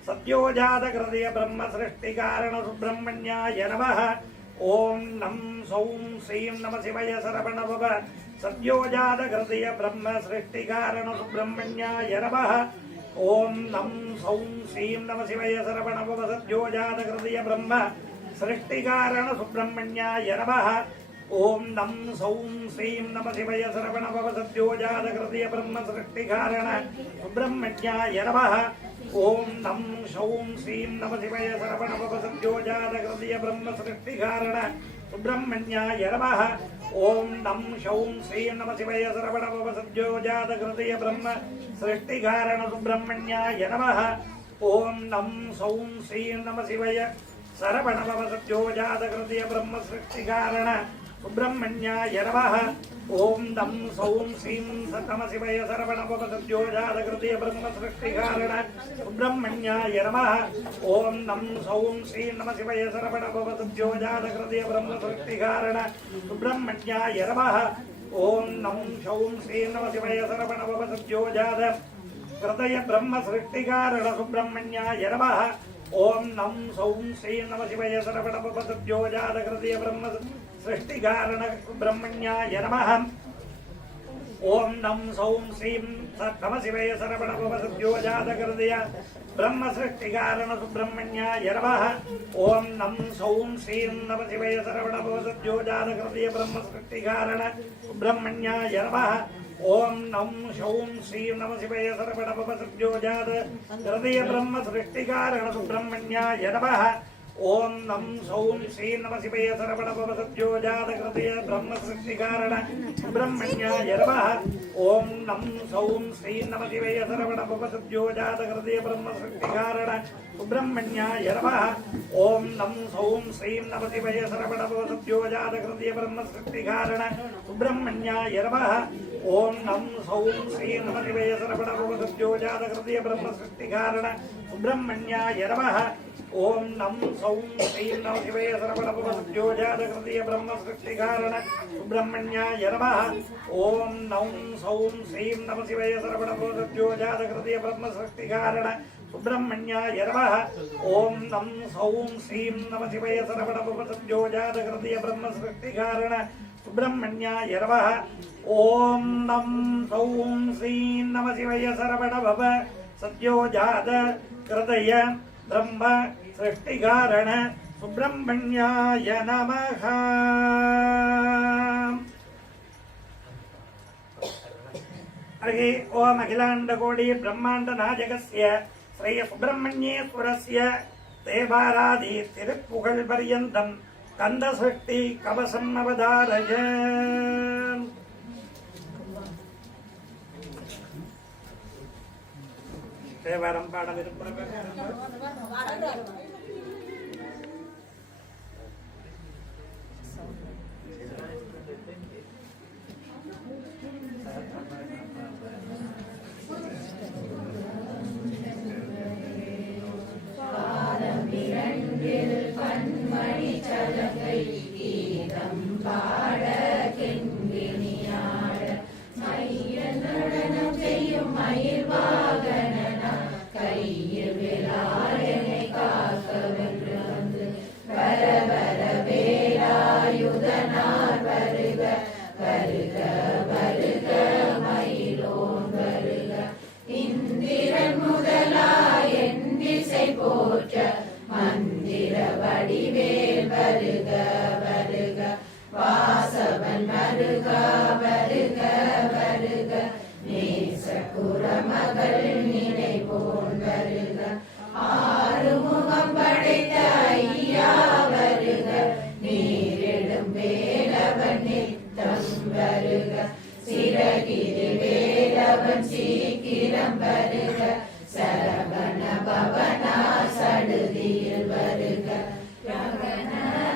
सद्योजातकृतय ब्रह्म सृष्टिकारण सुब्रह्मण्याय नमः ओम नं सौं श्रीं नमः शिवाय सरवणभव सद्योजातकृतय ब्रह्म सृष्टिकारण सुब्रह्मण्याय नमः ओम नं सौं श्रीं नमः शिवाय सरवणभव सद्योजातकृतय ब्रह्म सृष्टिकारण सुब्रह्मण्याय नमः ओम नं सौं श्रीं नमः शिवाय सरवणभव सद्योजातकृतय ब्रह्म सृष्टिकारण सुब्रह्मण्याय नमः ओम नं सौं श्रीं नमः शिवाय सरवणभव सद्योजातकृतय ब्रह्म सृष्टिकारण सुब्रह्मण्याय नमः ओम नं सौं श्रीं नमः शिवाय सरवणभव सद्योजातकृतय ब्रह्म सृष्टिकारण सुब्रह्मण्याय नमः ओम नं सौं श्रीं नमः शिवाय सरवणभव सद्योजातकृतय ब्रह्म सृष्टिकारण सुब्रह्मण्याय नमः ओम नं सौं श्रीं नमः शिवाय सरवणभव सद्योजातकृतय ब्रह्म सृष्टिकारण सुब्रह्मण्याय नमः ओम नं सौं श्रीं नमः शिवाय सरवणभव सद्योजातकृतय ब्रह्म सृष्टिकारण सुब्रह्मण्याय नमः ओम नं सौं श्रीं नमः शिवाय सरवणभव सद्योजातकृतय ब्रह्म सृष्टिकारण सुब्रह्मण्याय नमः ओम नं सौं श्रीं नमः शिवाय सरवणभव सद्योजातकृतय ब्रह्म सृष्टिकारण सुब्रह्मण्याय नमः ओम नं सौं श्रीं नमः शिवाय सरवणभव सद्योजातकृतय ब्रह्म सृष्टिकारण सुब्रह्मण्याय नमः ओम नं सौं श्रीं नमः शिवाय सरवणभव सद्योजातकृतय ब्रह्म सृष्टिकारण सुब्रह्मण्याय नमः ओम नं सौं श्रीं नमः शिवाय सरवणभव सद्योजातकृतय ब्रह्म सृष्टिकारण सुब्रह्मण्याय नमः ओम नं सौं श्रीं नमः शिवाय सरवणभव सद्योजातकृतय ब्रह्म सृष्टिकारण सुब्रह्मण्याय नमः ओम नं सौं श्रीं नमः शिवाय सरवणभव सद्योजातकृतय ब्रह्म सृष्टिकारण सुब्रह्मण्याय नमः ओम नं सौं श्रीं नमः शिवाय सरवणभव सद्योजातकृतय ब्रह्म सृष्टिकारण सुब्रह्मण्याय नमः ओम नं सौं श्रीं नमः शिवाय सरवणभव सद्योजातकृतय ब्रह्म सृष्टिकारण सुब्रह्मण्याय नमः ओम नं सौं श्रीं नमः शिवाय सरवणभव सद्योजातकृतय ब्रह्म सृष्टिकारण सुब्रह्मण्याय नमः ओम नं सौं श्रीं नमः शिवाय सरवणभव सद्योजातकृतय ब्रह्म सृष्टिकारण सुब्रह्मण्याय नमः ओम नं सौं श्रीं नमः शिवाय सरवणभव सद्योजातकृतय ब्रह्म सृष्टिकारण सुब्रह्मण्याय नमः ओम नं सौं श्रीं नमः शिवाय सरवणभव सद्योजातकृतय ब्रह्म सृष्टिकारण सुब्रह्मण्याय नमः हरि ओम अखिलाण्डकोटि ब्रह्माण्डनायकस्य श्री सुब्रह्मण्येश्वरस्य देवाराधि तिरुपुगळ் पर्यन्तं कन्दसृष्टि कवचम् अवधारय தேவாரம் பாட கண்மணி சலங்கை கீதம் பாட கெங்கிணியாட மைய நடனம் செய்யும் மயில் வாகன கையில் விழாடனை காக்க சிறகிரி வேலவன் சீக்கிரம் வருக சரவண பவனா சடுதியில் வருக ரகண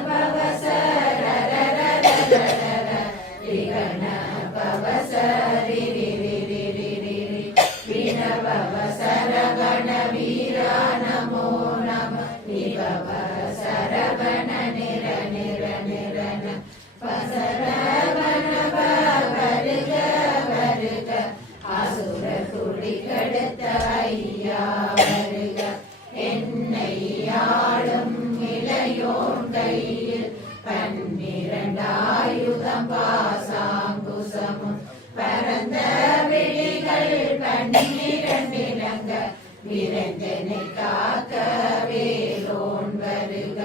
பவசரரரரரரர ரிகண பவசரிரிரிரிரிரி வினபவ சரவண வீரா நமோ நம நிபவ சரவண நிர நிர நிரன பசரவண வருக வருக அசுர துளி கெடுத்த ஐயா வருக என்னை ஆளும் இளையோன் கையில் 12 ஆயுதம் பாசாங்குசமும் பரந்த விழிகள் 12 இலங்க விரைந்தனை காக்க வேலோன் வருக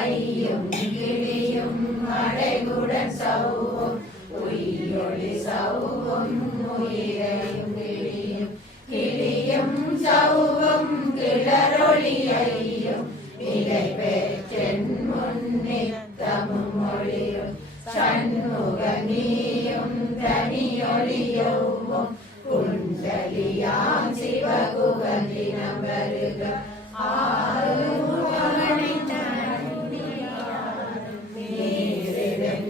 ஐயும் கிளியும் அடைவுடன் சௌவும் உயிரொளி சௌவும் உயிரையும் கிளியும் கிளியும் சௌவும் கிளரொளி ஐயும் நிலை பெற்றென் முன்னித்தமும் மொழியும் சண்முக நீயும் தனியொளியவும் குண்டலியாம் சிவகுவந்தினம் வருக ஆறுமுகமனை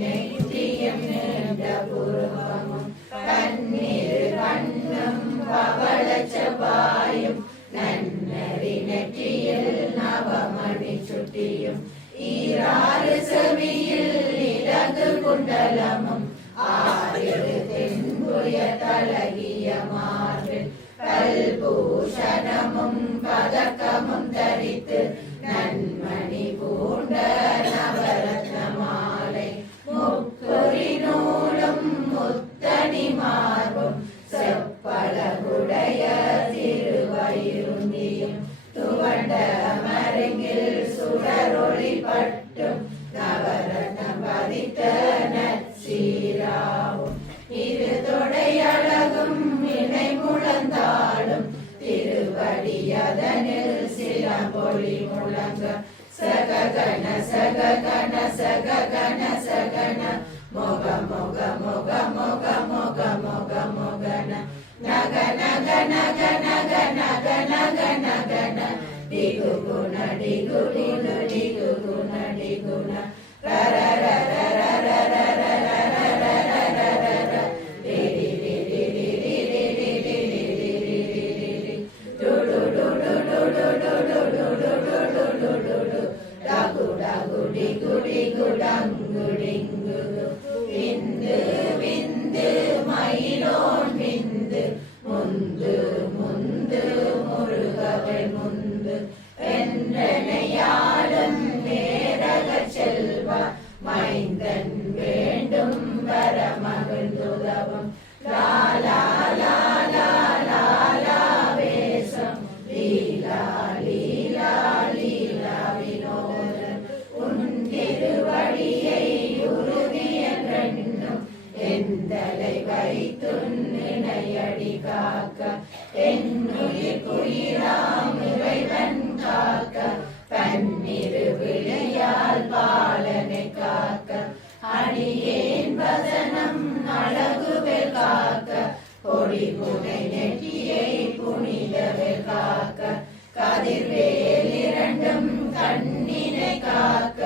நெற்றியும் நீண்ட புருவமும் கண்ணீர் கண்ணும் பவள செவ்வாயும் நன்னறி நெற்றியில் நவமணி சுட்டியும் ஈராறு செவியில் இலகு குண்டலமும் 6 தென்புய தலகிய மார்பில் கல்பூஷணமும் பதக்கமும் தரித்து நன்மணி பூண்ட நவரத்ன மாலை முக்குறி நூலும் முத்தணி மார்பும் செப்பழகுடைய திருவயிருந்தியும் துவண்ட மருங்கில் சுடரொளி பட்டும் நவரத்னம் பதித்த நற்சீராவும் இரு தொடையழகும் இணை முழந்தாளும் திருவடியதனில் சிலம்பொழி முழங்க சககன சககன சககன சகன மொக மொக மொக மொக மொக மொக மொகன நக நக நக நக நக நக நகன டிகு குண டிகு டிகு டிகு குண டிகுண விந்து விந்து மயிலோன் விந்து முந்து முந்து முருகவள் முந்து வென்றனையாளும் நேரக செல்வா மைந்தன் வேண்டும் வர மகிழ்ந்துதவும் லாலா லாலா லாலா வேஷம் லீலா லீலா லீலா வினோதம் உன் திருவடியை உருவியென்றும் எந்தலை வைத்துன் இணையடி காக்க என்னுயிர் குயிராம் இறைவன் காக்க பன்னிரு விழியால் பாலனை காக்க அடியேன் வசனம் அழகுவில் காக்க பொடி புனை நெற்றியை புனிதவில் காக்க கதிர்வேல் 2 கண்ணினை காக்க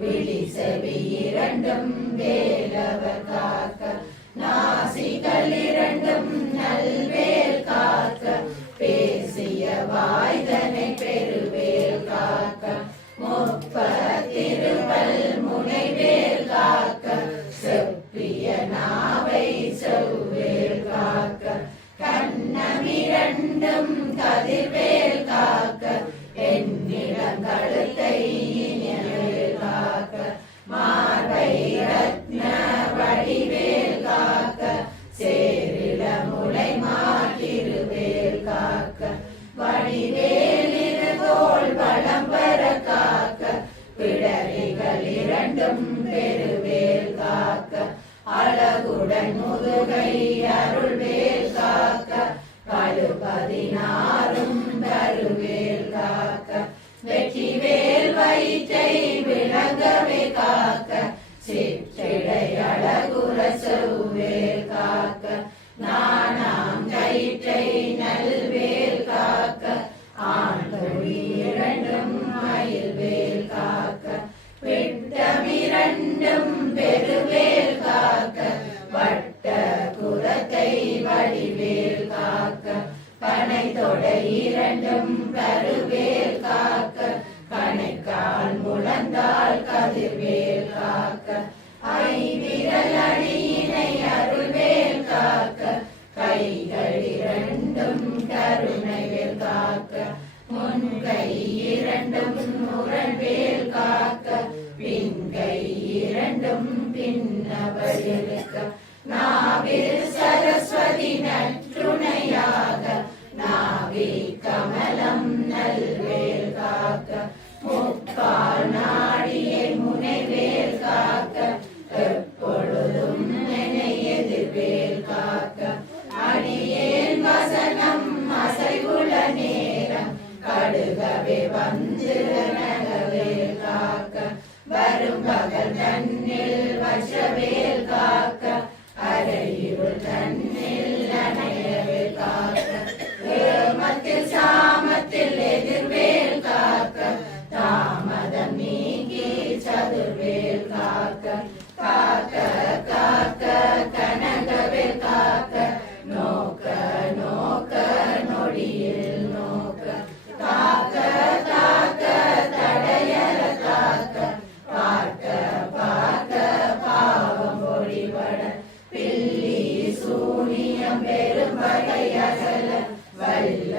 விழி செவி 2 வேலவர் காக்க நாசிகள் 2 நல்வேல் காக்க பேசிய வாய்தனை பெருவேல் காக்க முப்பத்திருவல் முனைவேல் காக்க செப்பிய நாவை செவ்வேல் காக்க கண்ணம் 2 கதிர்வேல் காக்க வடிவேல் காக்க கனை தொடை இரண்டும் கருவேல் காக்க கணைக்கால் முழந்தாள் கதிர்வேல் காக்க ஐவிரல் அடியினை அருள்வேல் காக்க கைகள் இரண்டும் கருணைவேல் காக்க முன்கை இரண்டும் முரண்வேல் காக்க பின்கை இரண்டும் பின்னவர் இருக்க நாவில் சரஸ்வதி நற்றுணையாக நாவி கமலம் நல்வேல் காக்க முக்கால் நாடியை முனைவேல் காக்க எப்பொழுதும் என்னை எதிர்வேல் காக்க அடியேன் வசனம் அசைவுள்ள நேரம் கடுகவே வந்து நகவேல் காக்க வரும் பகல் தன்னில் வசவேல் காக்க அரையுள் தன்னில் அணையவேல் காக்க ஏமத்தில் சாமத்தில் எதிர்வேல் காக்க தாமதம் நீங்கி சதுர்வேல் காக்க காக்க காக்க கனகவேல் காக்க நோக்க நோக்க நொடியில் நோக்க காக்க காக்க தடையற காக்க பார்க்க பார்க்க பாவம் பொழிபட பில்லி சூனியம் பெரும்பகை அகல வல்ல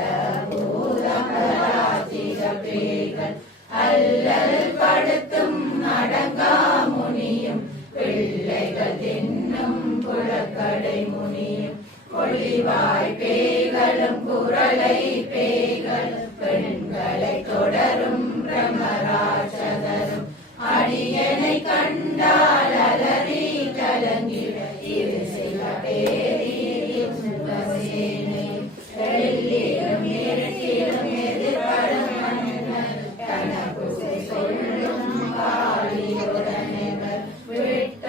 பூதமராஜிக பேய்கள் அல்லல் படுத்தும் அடங்கா முனியும் பிள்ளைகள் தின்னும் புழக்கடை முனியும் ஒளிவாய் பேய்களும் குரலை பேய்கள் பெண்களை தொடரும் பிரமராட்சதரும் அடியனை கண்டால் அலறி கலங்கிட இரு சில பேரி சேனை எல்லிலும் இருட்டிலும் எதிர்படும் கனவு சொல்லும் காளியுடனேவர் விட்டாங்காரரும்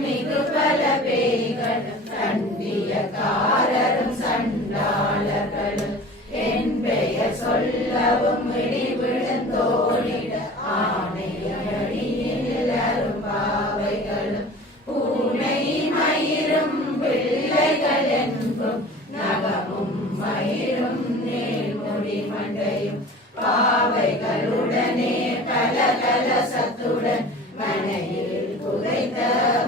மிகு பல பேய்கள் சண்டியக்காரரும் சண்டாளர்களும் என் பெயர் சொல்லவும் இடி விழுந்தோடிட ஆணையடியில் அரும்பாவைகளும் பூனை மயிரும் பிள்ளைகள் என்பும் நகமும் மயிரும் நீள்மொழி மண்டையும் பாவைகளுடனே கலகலசத்துடன் மனையில் புதைத்த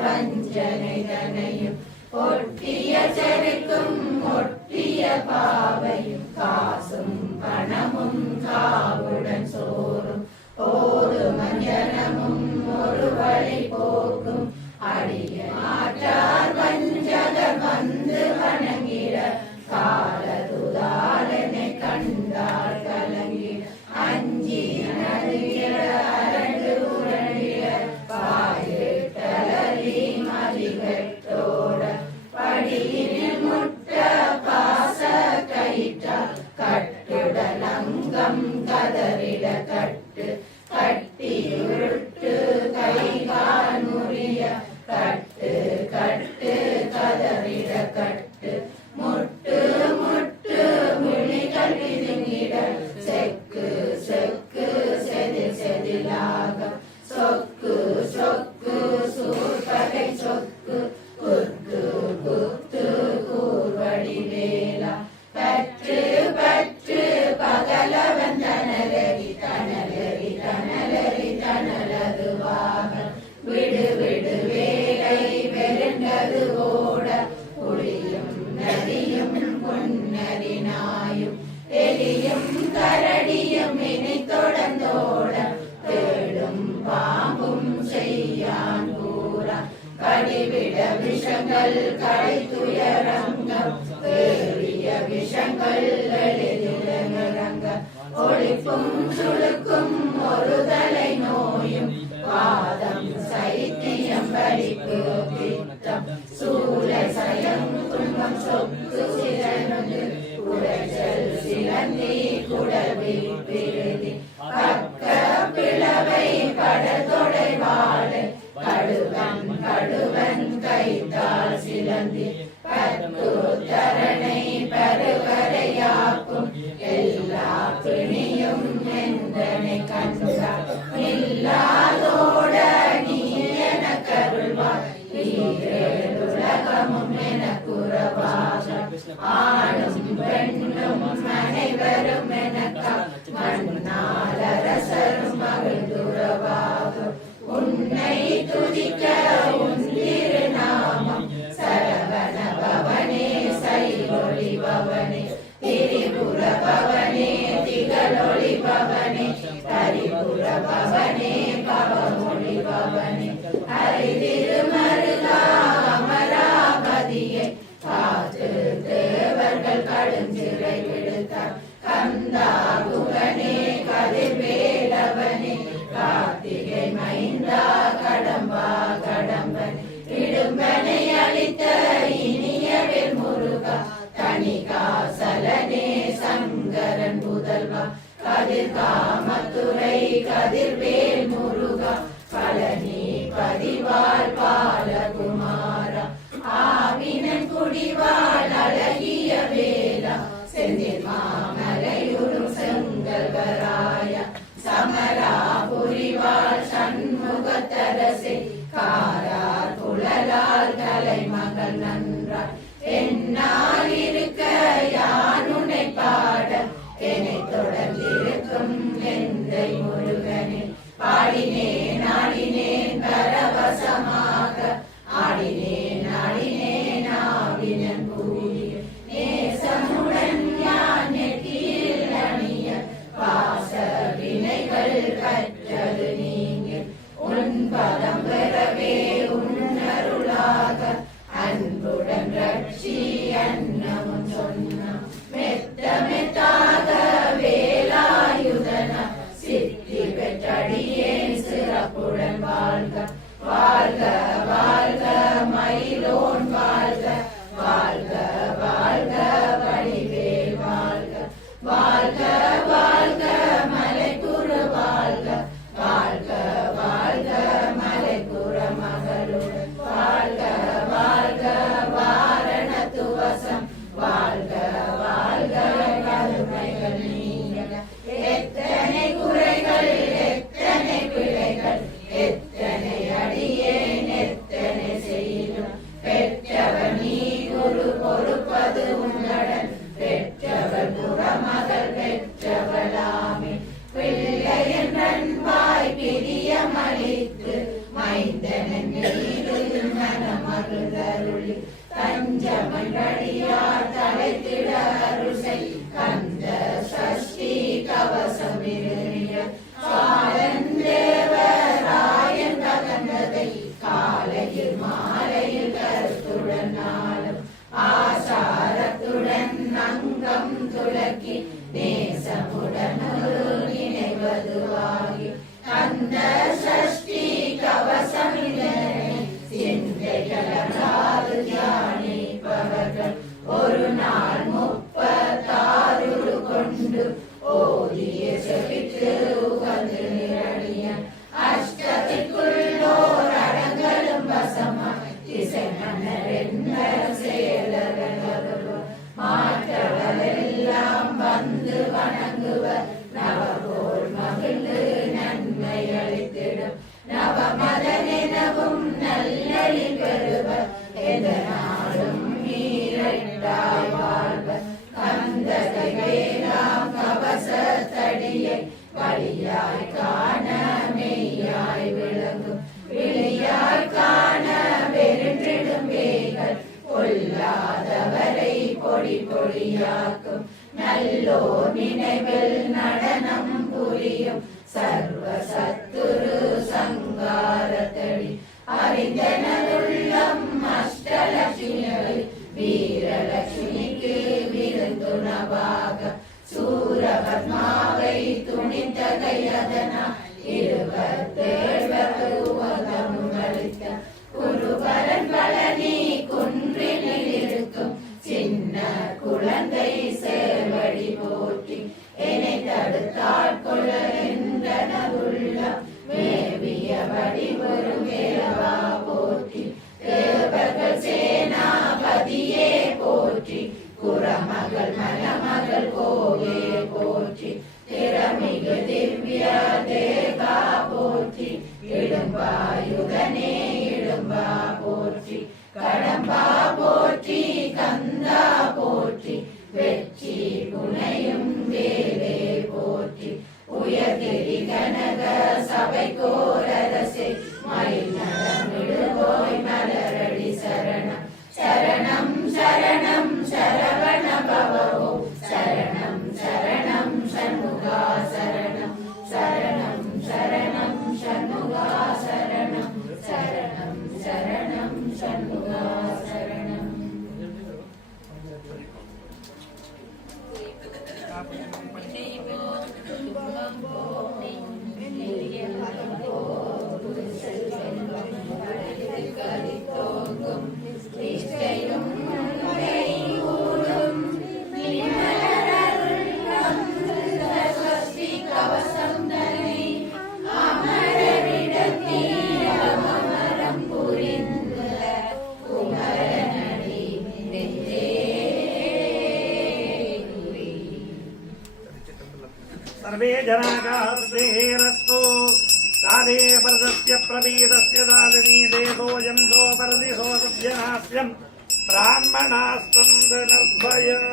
வஞ்சனை தனையும் ஒட்டிய செருக்கும் ஒட்டிய பாவையும் காசும் பணமும் காவுடன் சோறும் போது மஞ்சனமும் ஒரு வழி போக்கும் அடிய மாற்றார் வஞ்சகர் வந்து வணங்கிட காலதுதாலனை கண்டால் கலங்கிட அஞ்சி நடுகிற அரண்டு உரண்டிட பாயிட்டலி மதிகட்டோட படியினில் முட்ட பாச கயிற்றால் கட்டுடல் அங்கம் கதறிட கட்டு கட்டி உருட்டு கைகால் முறிய கட்டு கட்டு கதறிட கட்டு முட்டு முட்டு விழிகள் பிதுங்கிட செக்கு செக்கு செதில் செதிலாக சொக்கு சொக்கு சூர்பகை சொக்கு குத்து குத்து கூர்வடி வேலா பற்று பற்று பகலவன் தனலரி தனலரி தனலரி தனலதுவாக விடு விடு வேலை வெறுண்டது ஓட புளியும் நதியும் பொன்னரி நாயும் எலியும் கரடியும் இனி தொடர்ந்தோட தேடும் பாம்பும் செய்யான் கூறா கடிவிட விஷங்கள் கடை துயரங்கம் ஏறிய விஷங்கள் எளிதிலங்க ஒளிப்பும் சுழுக்கும் ஒரு தலை நோயும் வாதம் சைத்தியம் வலிப்பு பித்தம் சூழ சயம் துன்பம் சொக்கு சிறந்து உரைச்சல் சிலந்தி குடவி பிரிதி பக்க பிளவை படத்தொடை வாழை கடுவன் கடுவன் கைத்தால் சிலந்தி பத்து தரணை பருவரையாக்கும் எல்லா பிணியும் எந்தனை கண்டார் இல்லாதோட நீ என கருள்வார் உலகமும் என குறவ ஆணும் பெண்ணும் அனைவரும் எனக்காம் மன்னாளரசரும் மகிழ்ந்துறவாகும் உன்னை துதிக்க உன் திருநாமம் சரவண பவனே சைலொளி பவனே திரிபுர பவனே திகழொளி பவனே ஹரிபுர பவனே பவமொழி பவனே ஹரி திருமருகா அமராவதியை காத்து தேவர்கள் கடுஞ்சிறை விடுத்தார் கந்தா குகனே கதிர்வேலவனே கார்த்திகை மைந்தா கடம்பா கடம்பன் இடும்பனை அளித்த இனியவில் முருகா தணிகாசலனே சங்கரன் புதல்வா கதிர் காமத்துறை கதிர்வேல் முருகா பழனி பதிவாள் பாலகுமாரா ஆவினன் குடிவாள் அழகிய வேலா செந்தில் மாமலையுறும் செங்கல்வராய சமராபுரிவாள் சண்முகத்தரசே காரார் குழலால் தலைமகள் நன்றார் என்னால் இருக்க யானுனை பாட என்னை தொடர்ந்திருக்கும் எந்தை முருகனே பாடினேன் ஆடினேன் பரவசமாக ஆடினேன் ஆடினேன் ஆவினன் கூடிய நேசமுடன் யான் நெற்றியில் அணிய பாச வினைகள் கற்றது நீங்க உன் பதம் பெறவே உன்னருளாக அன்புடன் ரட்சி அன்னமும் சொன்னான் மெத்த மெத்தாக வேலாயுதன சித்தி பெற்றடியேன் சிறப்புடன் வாழ்க வாழ்க வாழ்க மயிலோன் வாழ்க வாழ்க வாழ்க வடிவேல் வாழ்க வாழ்க வாழ்க மலைக்குரு வாழ்க வாழ்க வாழ்க மலைக்குற மகளுடன் வாழ்க வாழ்க வாரண துவசம் வாழ்க வாழ்க கருமைகள் நீங்க எத்தனை குறைகள் எத்தனை பிழைகள் எத்தனை அடியேன் எத்தனை செய்யும் பெற்றவர் நீ குரு பொறுப்பது உன்னுடன் பெற்றவர் புறமகள் பெற்றவளாமே பிள்ளையன் நண்பாய் பிரியமளித்து மைந்தனன் மீது மனமருளி தஞ்சமன்றடியார் தலைத்திட அருசை கந்த சஷ்டி கவசமிருந்திய காலன் தேவராயன் தகந்ததை காலையில் மாலையில் கருத்துடன் நாளும் ஆசாரத்துடன் அங்கம் துளக்கி நேசமுடன் ஒரு நினைவதுவாகி அந்த சஷ்டி கவசமிதனை சிந்தைகளாது தியானிப்பவர்கள் ஒரு நாள் 36 கொண்டு ஓதிய செவித்து உகந்து நிரணிய அஷ்டத்திற்குள்ளோர் அடங்கலும் வசமாய் திசை மன்னர் என்ன செயலர்கள் மாற்றவரெல்லாம் வந்து வணங்குவர் நவகோர் மகிழ்ந்து நன்மை அளித்திடும் நவமதனெனவும் நல்லழி பெறுவர் எதனாலும் மீறெண்டாய் வாழ்வர் கந்தகை வேளாம் கவசத்தடியை வழியாய் காண மெய்யாய் விளங்கும் விழியாய் காண வெறுன்றிடும் வேகள் கொல்லாதவரை பொடி பொடியாக்கும் நல்லோர் நினைவில் நடனம் புரியும் சர்வ சத்துரு சங்காரத்தடி அறிந்தனருள்ளம் அஷ்டலட்சுமிகளில் வீரலட்சுமிக்கு விருந்துணவாக சூரபத்மாவை துணித்த கையதனா 27 உலகம் அளித்த குருபரன் பழனி குன்றினில் இருக்கும் சின்ன குழந்தை சேவடி போற்றி என்னை தடுத்தாட்கொள்ள என்றனருள்ளம் மேவியபடி ஒரு வேலவா போற்றி தேவர்கள் சேனாபதியே போற்றி குரமகள் மணமகள் கோவே போற்றி திறமிகு திவ்ய தேகா போற்றி இடும்பாயுதனே இடும்பா போற்றி கடம்பா போற்றி கந்தா போற்றி सर्वे जनागास्तेरस्तु काले वरदस्य प्रवीदस्य दालिनी देवो यन्तो परदिशो सज्जनास्यम् ब्राह्मणास्तन्द निर्भयः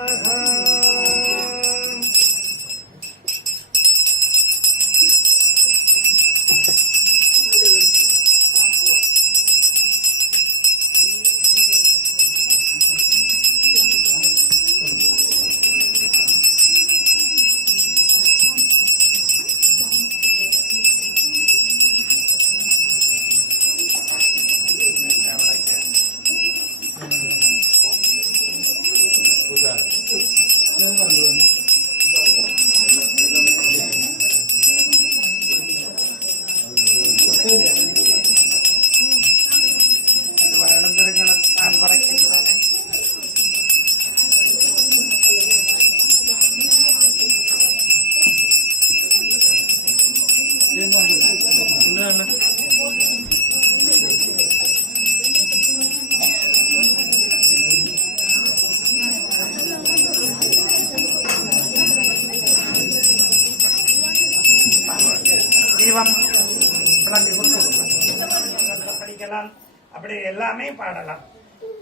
படிக்கலாம். அப்படி எல்லாமே பாடலாம்.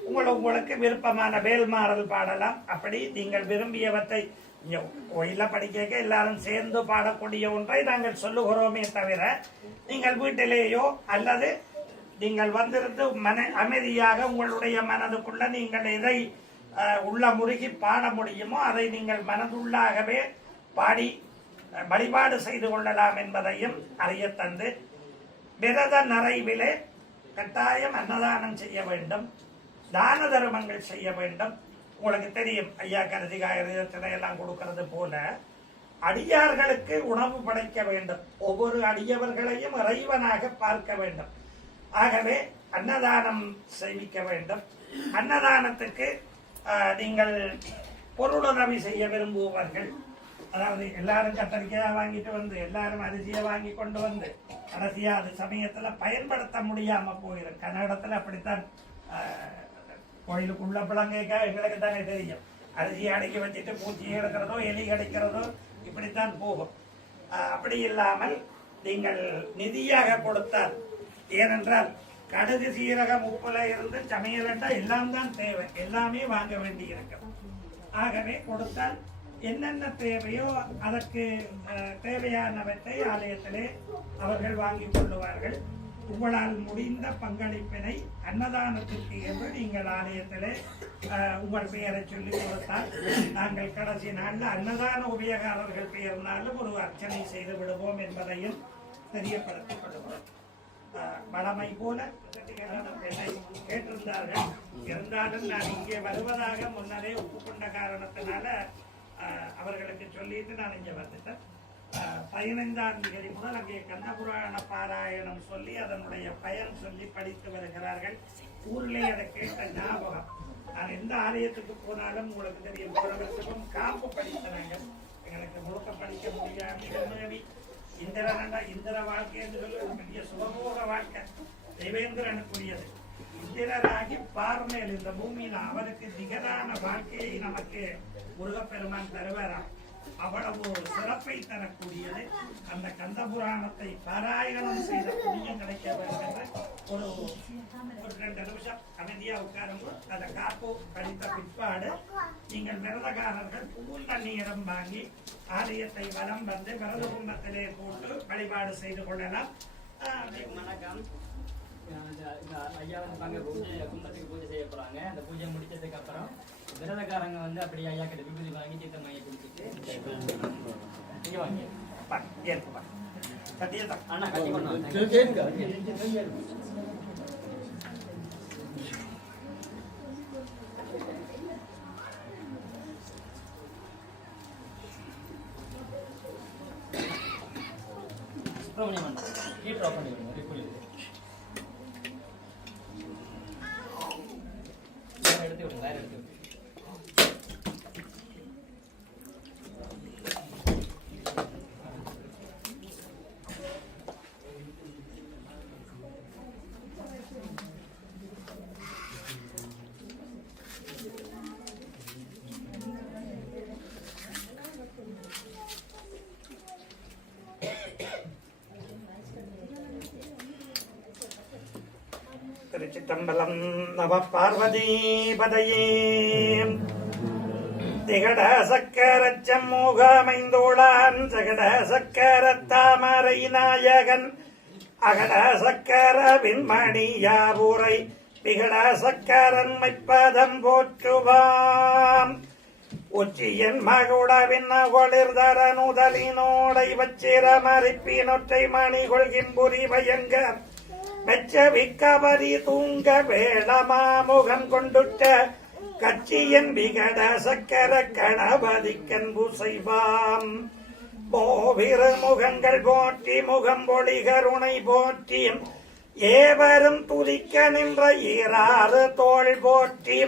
உங்களுக்கு விருப்பமான வேல்மாறல் பாடலாம். அப்படி நீங்கள் விரும்பியவற்றை கோயில படிக்க எல்லாரும் சேர்ந்து பாடக்கூடிய ஒன்றை நாங்கள் சொல்லுகிறோமே தவிர நீங்கள் வீட்டிலேயோ அல்லது நீங்கள் வந்திருந்து அமைதியாக உங்களுடைய மனதுக்குள்ள நீங்கள் எதை உள்ள முருகி பாட முடியுமோ அதை நீங்கள் மனதுள்ளாகவே பாடி வழிபாடு செய்து கொள்ளலாம் என்பதையும் அறிய தந்து, விரத நிறைவிலே கட்டாயம் அன்னதானம் செய்ய வேண்டும், தான தர்மங்கள் செய்ய வேண்டும். உங்களுக்கு தெரியும், ஐயா கருதிகாயத்தினை எல்லாம் கொடுக்கிறது போல அடியார்களுக்கு உணவு படைக்க வேண்டும். ஒவ்வொரு அடியவர்களையும் இறைவனாக பார்க்க வேண்டும். ஆகவே அன்னதானம் செய்விக்க வேண்டும். அன்னதானத்துக்கு நீங்கள் பொருளுதவி செய்ய விரும்புபவர்கள், அதாவது எல்லாரும் கத்தரிக்காய் வாங்கிட்டு வந்து எல்லாரும் அரிசியை வாங்கி கொண்டு வந்து கடைசியா அது சமயத்துல பயன்படுத்த முடியாம போயிடும். கன்னடத்துல அப்படித்தான். கோயிலுக்குள்ள பிள்ளைங்க எங்களுக்கு தானே தெரியும், அரிசியை அடுக்கி வச்சுட்டு பூச்சி எடுக்கிறதோ எலி கிடைக்கிறதோ இப்படித்தான் போகும். அப்படி இல்லாமல் நீங்கள் நிதியாக கொடுத்தால், ஏனென்றால் கடுகு சீரகம் உப்புல இருந்து சமையலண்டா எல்லாம் தான் தேவை, எல்லாமே வாங்க வேண்டி இருக்கும். ஆகவே கொடுத்தால் என்னென்ன தேவையோ அதற்கு தேவையானவற்றை ஆலயத்திலே அவர்கள் வாங்கிக் கொள்ளுவார்கள். உங்களால் முடிந்த பங்களிப்பினை அன்னதானத்திற்கு என்று நீங்கள் ஆலயத்திலே உங்கள் பெயரை சொல்லி கொடுத்தால் நாங்கள் கடைசி நாளில் அன்னதான உபயோகாரர்கள் பெயர்னாலும் ஒரு அர்ச்சனை செய்து விடுவோம் என்பதையும் தெரியப்படுத்திக் கொள்வோம். வளமை போல கேட்டிருந்தார்கள். இருந்தாலும் நான் இங்கே வருவதாக முன்னரே ஒப்புக்கொண்ட காரணத்தினால அவர்களுக்கு சொல்லிட்டு நான் இங்கே வந்துட்டேன். 15ஆம் தேதி முதல் அங்கே கந்தபுராண பாராயணம் சொல்லி அதனுடைய பயன் சொல்லி படித்து வருகிறார்கள். ஊரிலே அதை கேட்ட ஞாபகம். நான் எந்த ஆலயத்துக்கு போனாலும் உங்களுக்கு தெரியும், போனவர்களுக்கும் காப்பு படித்தனாங்க. எங்களுக்கு முழுக்க படிக்க முடியாது. இந்திர வாழ்க்கை என்று சொல்லி பெரிய சுகமோக வாழ்க்கை தேவேந்திரனுக்குரியது. இந்திரராகி பார்மேல் இந்த பூமியில அவருக்கு நிகரான வாழ்க்கையை நமக்கு முருகப்பெருமான் தருவாராம். அவ்வளவு சிறப்பை தரக்கூடியது. அந்த கந்தபுராணத்தை பாராயணம் செய்த புண்ணியம் கிடைக்க வேண்டும். ஒரு 2 நிமிஷம் அமைதியா உட்காருங்க. அதை காப்பு படித்த பிற்பாடு நீங்கள் விரதகாரர்கள் பூல் தண்ணீரம் வாங்கி ஆலயத்தை வலம் வந்து விரத கும்பத்திலே போட்டு வழிபாடு செய்து கொள்ளலாம். வணக்கம். ஐயா வந்து கும்பத்துக்கு பூஜை செய்ய போறாங்க. அந்த பூஜை முடிச்சதுக்கு அப்புறம் விரதக்காரங்க வந்து அப்படியே ஐயா கிட்ட விபூதி வாங்கி தீர்த்தம் வாங்கி குடிச்சிட்டு நீங்க வாங்கி அண்ணா கட்டி கொண்டு சுப்பிரமணியம் ஹீட்டர் ஆஃப் பண்ணி எடுத்து விடுங்க, வேற எடுத்து விடுங்க. திருச்சிற்றம்பலம். நம பார்வதி பதையே. திகட சக்கர சம்மூகமைந்தோளான் சகட சக்கர தாமரை நாயகன் அகட சக்கர விண்மணியாபுரை விகட சக்கரன் மைப்பதம் போற்றுவாம். உச்சியன் மகுடவின் ஒளிர்தரனுதலினோடை வச்சிர மறிப்பினொற்றை மணி கொள்கின்புரி பயங்க மெச்ச விக்கபரி தூங்க வேளமாமுகம் கொண்டுட்ட கட்சியன் விகட சக்கர கணபதிக்கன்பு செய்வாம். மோவிர முகங்கள் போற்றி முகம் பொழி கருணை போற்றி ஏவரும் துதிக்க நின்ற ஈராறு தோள் போற்றி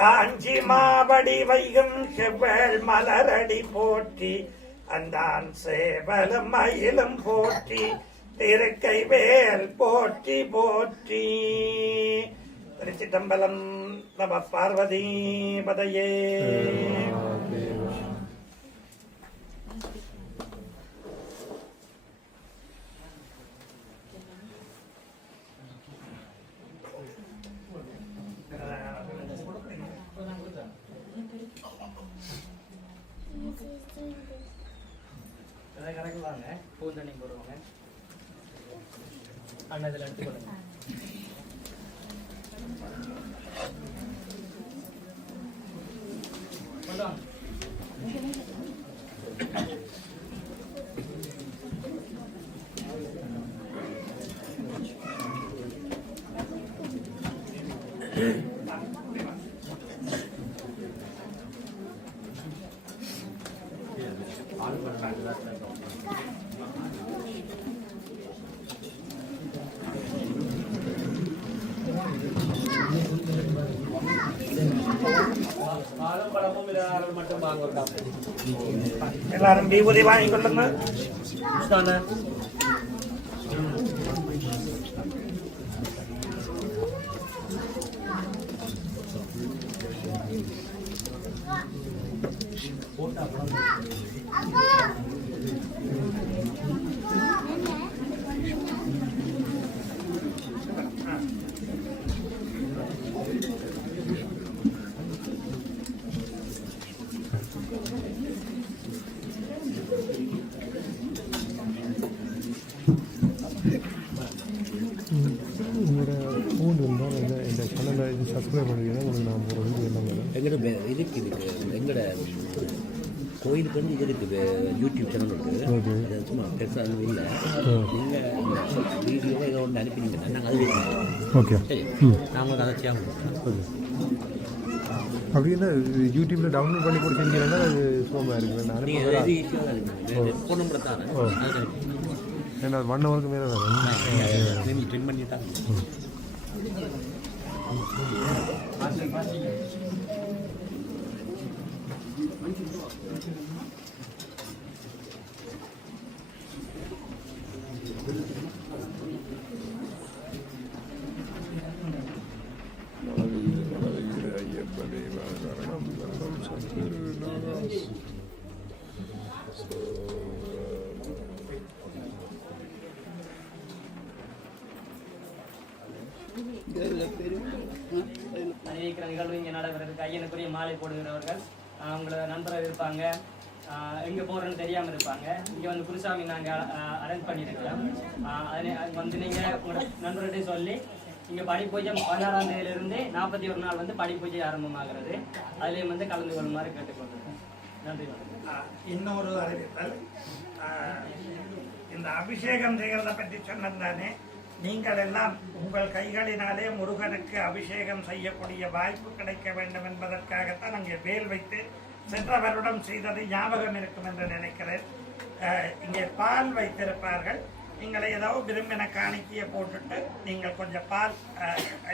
காஞ்சி மாவடி வைகும் செவ்வல் மலரடி போற்றி அந்தான் சேவலும் மயிலும் போற்றி திருக்கை வேல் போற்றி போற்றி. திருச்சிற்றம்பலம். நம பார்வதி பதையே. கரெக்டாங்க பூந்தண்ணி போடுவாங்க. அண்ணா இதில் எடுத்துக்கொள்ளுங்க. எல்லாரும் விபூதி வாங்கி கொள்ளுங்க. எங்களோட இதுக்கு எங்களோட கோயிலுக்கு வந்து இது இருக்குது, யூடியூப் சேனல் இருக்குது. அது சும்மா பெருசாக இல்லை. நீங்கள் வீடியோவை ஏதோ ஒன்று அனுப்பினீங்கன்னா நாங்கள் அது வைக்கணும். ஓகே, சரி, நாங்கள் அதை செய்ய முடியும். அப்படின்னா யூடியூப்பில் டவுன்லோட் பண்ணி கூட செஞ்சீங்கன்னா அது சுலபமாக இருக்குது. நீங்கள் ஃபோன் நம்பர் தானே, அது ஏன்னா 1 ஹவருக்கு மேலே தான் ட்ரிம் பண்ணிட்டாங்க. அறிவிக்கிற நிகழ்வு இங்கே நடைபெறதுக்கு ஐயனுக்குரிய மாலை போடுகிறவர்கள் அவங்களோட நண்பர்கள் இருப்பாங்க. எங்கே போகிறோன்னு தெரியாமல் இருப்பாங்க. இங்கே வந்து குருசாமி நாங்கள் அரேஞ்ச் பண்ணியிருக்கிறோம். அதில் வந்து நீங்கள் உங்களோட நண்பர்கிட்ட சொல்லி இங்கே படிப்பூஜை 16ஆம் தேதியிலிருந்து 41 நாள் வந்து படிப்பூஜை ஆரம்பமாகிறது. அதுலேயும் வந்து கலந்து கொள்ளுமாறு கேட்டுக்கொண்டிருக்கோம். நன்றி. இன்னொரு அறிவித்தல், இந்த அபிஷேகம் செய்கிறத பற்றி சொன்னதானே, நீங்கள் எல்லாம் உங்கள் கைகளினாலே முருகனுக்கு அபிஷேகம் செய்யக்கூடிய வாய்ப்பு கிடைக்க வேண்டும் என்பதற்காகத்தான் அங்கே வேல் வைத்து சென்ற வருடம் செய்தது ஞாபகம் இருக்கும் என்று நினைக்கிறேன். இங்கே பால் வைத்திருப்பார்கள். நீங்கள் ஏதோ விரும்பின காணிக்கையை போட்டுட்டு நீங்கள் கொஞ்சம் பால்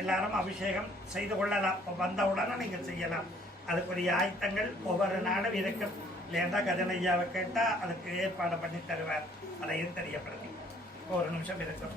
எல்லாரும் அபிஷேகம் செய்து கொள்ளலாம். வந்தவுடனே நீங்கள் செய்யலாம். அதுக்குரிய ஆயத்தங்கள் ஒவ்வொரு நாளும் இருக்கும். இல்லையா கஜனையாவை கேட்டால் அதுக்கு ஏற்பாடு பண்ணி தருவார். அதையும் தெரியப்படுத்தி ஒரு நிமிஷம் இருக்கும்.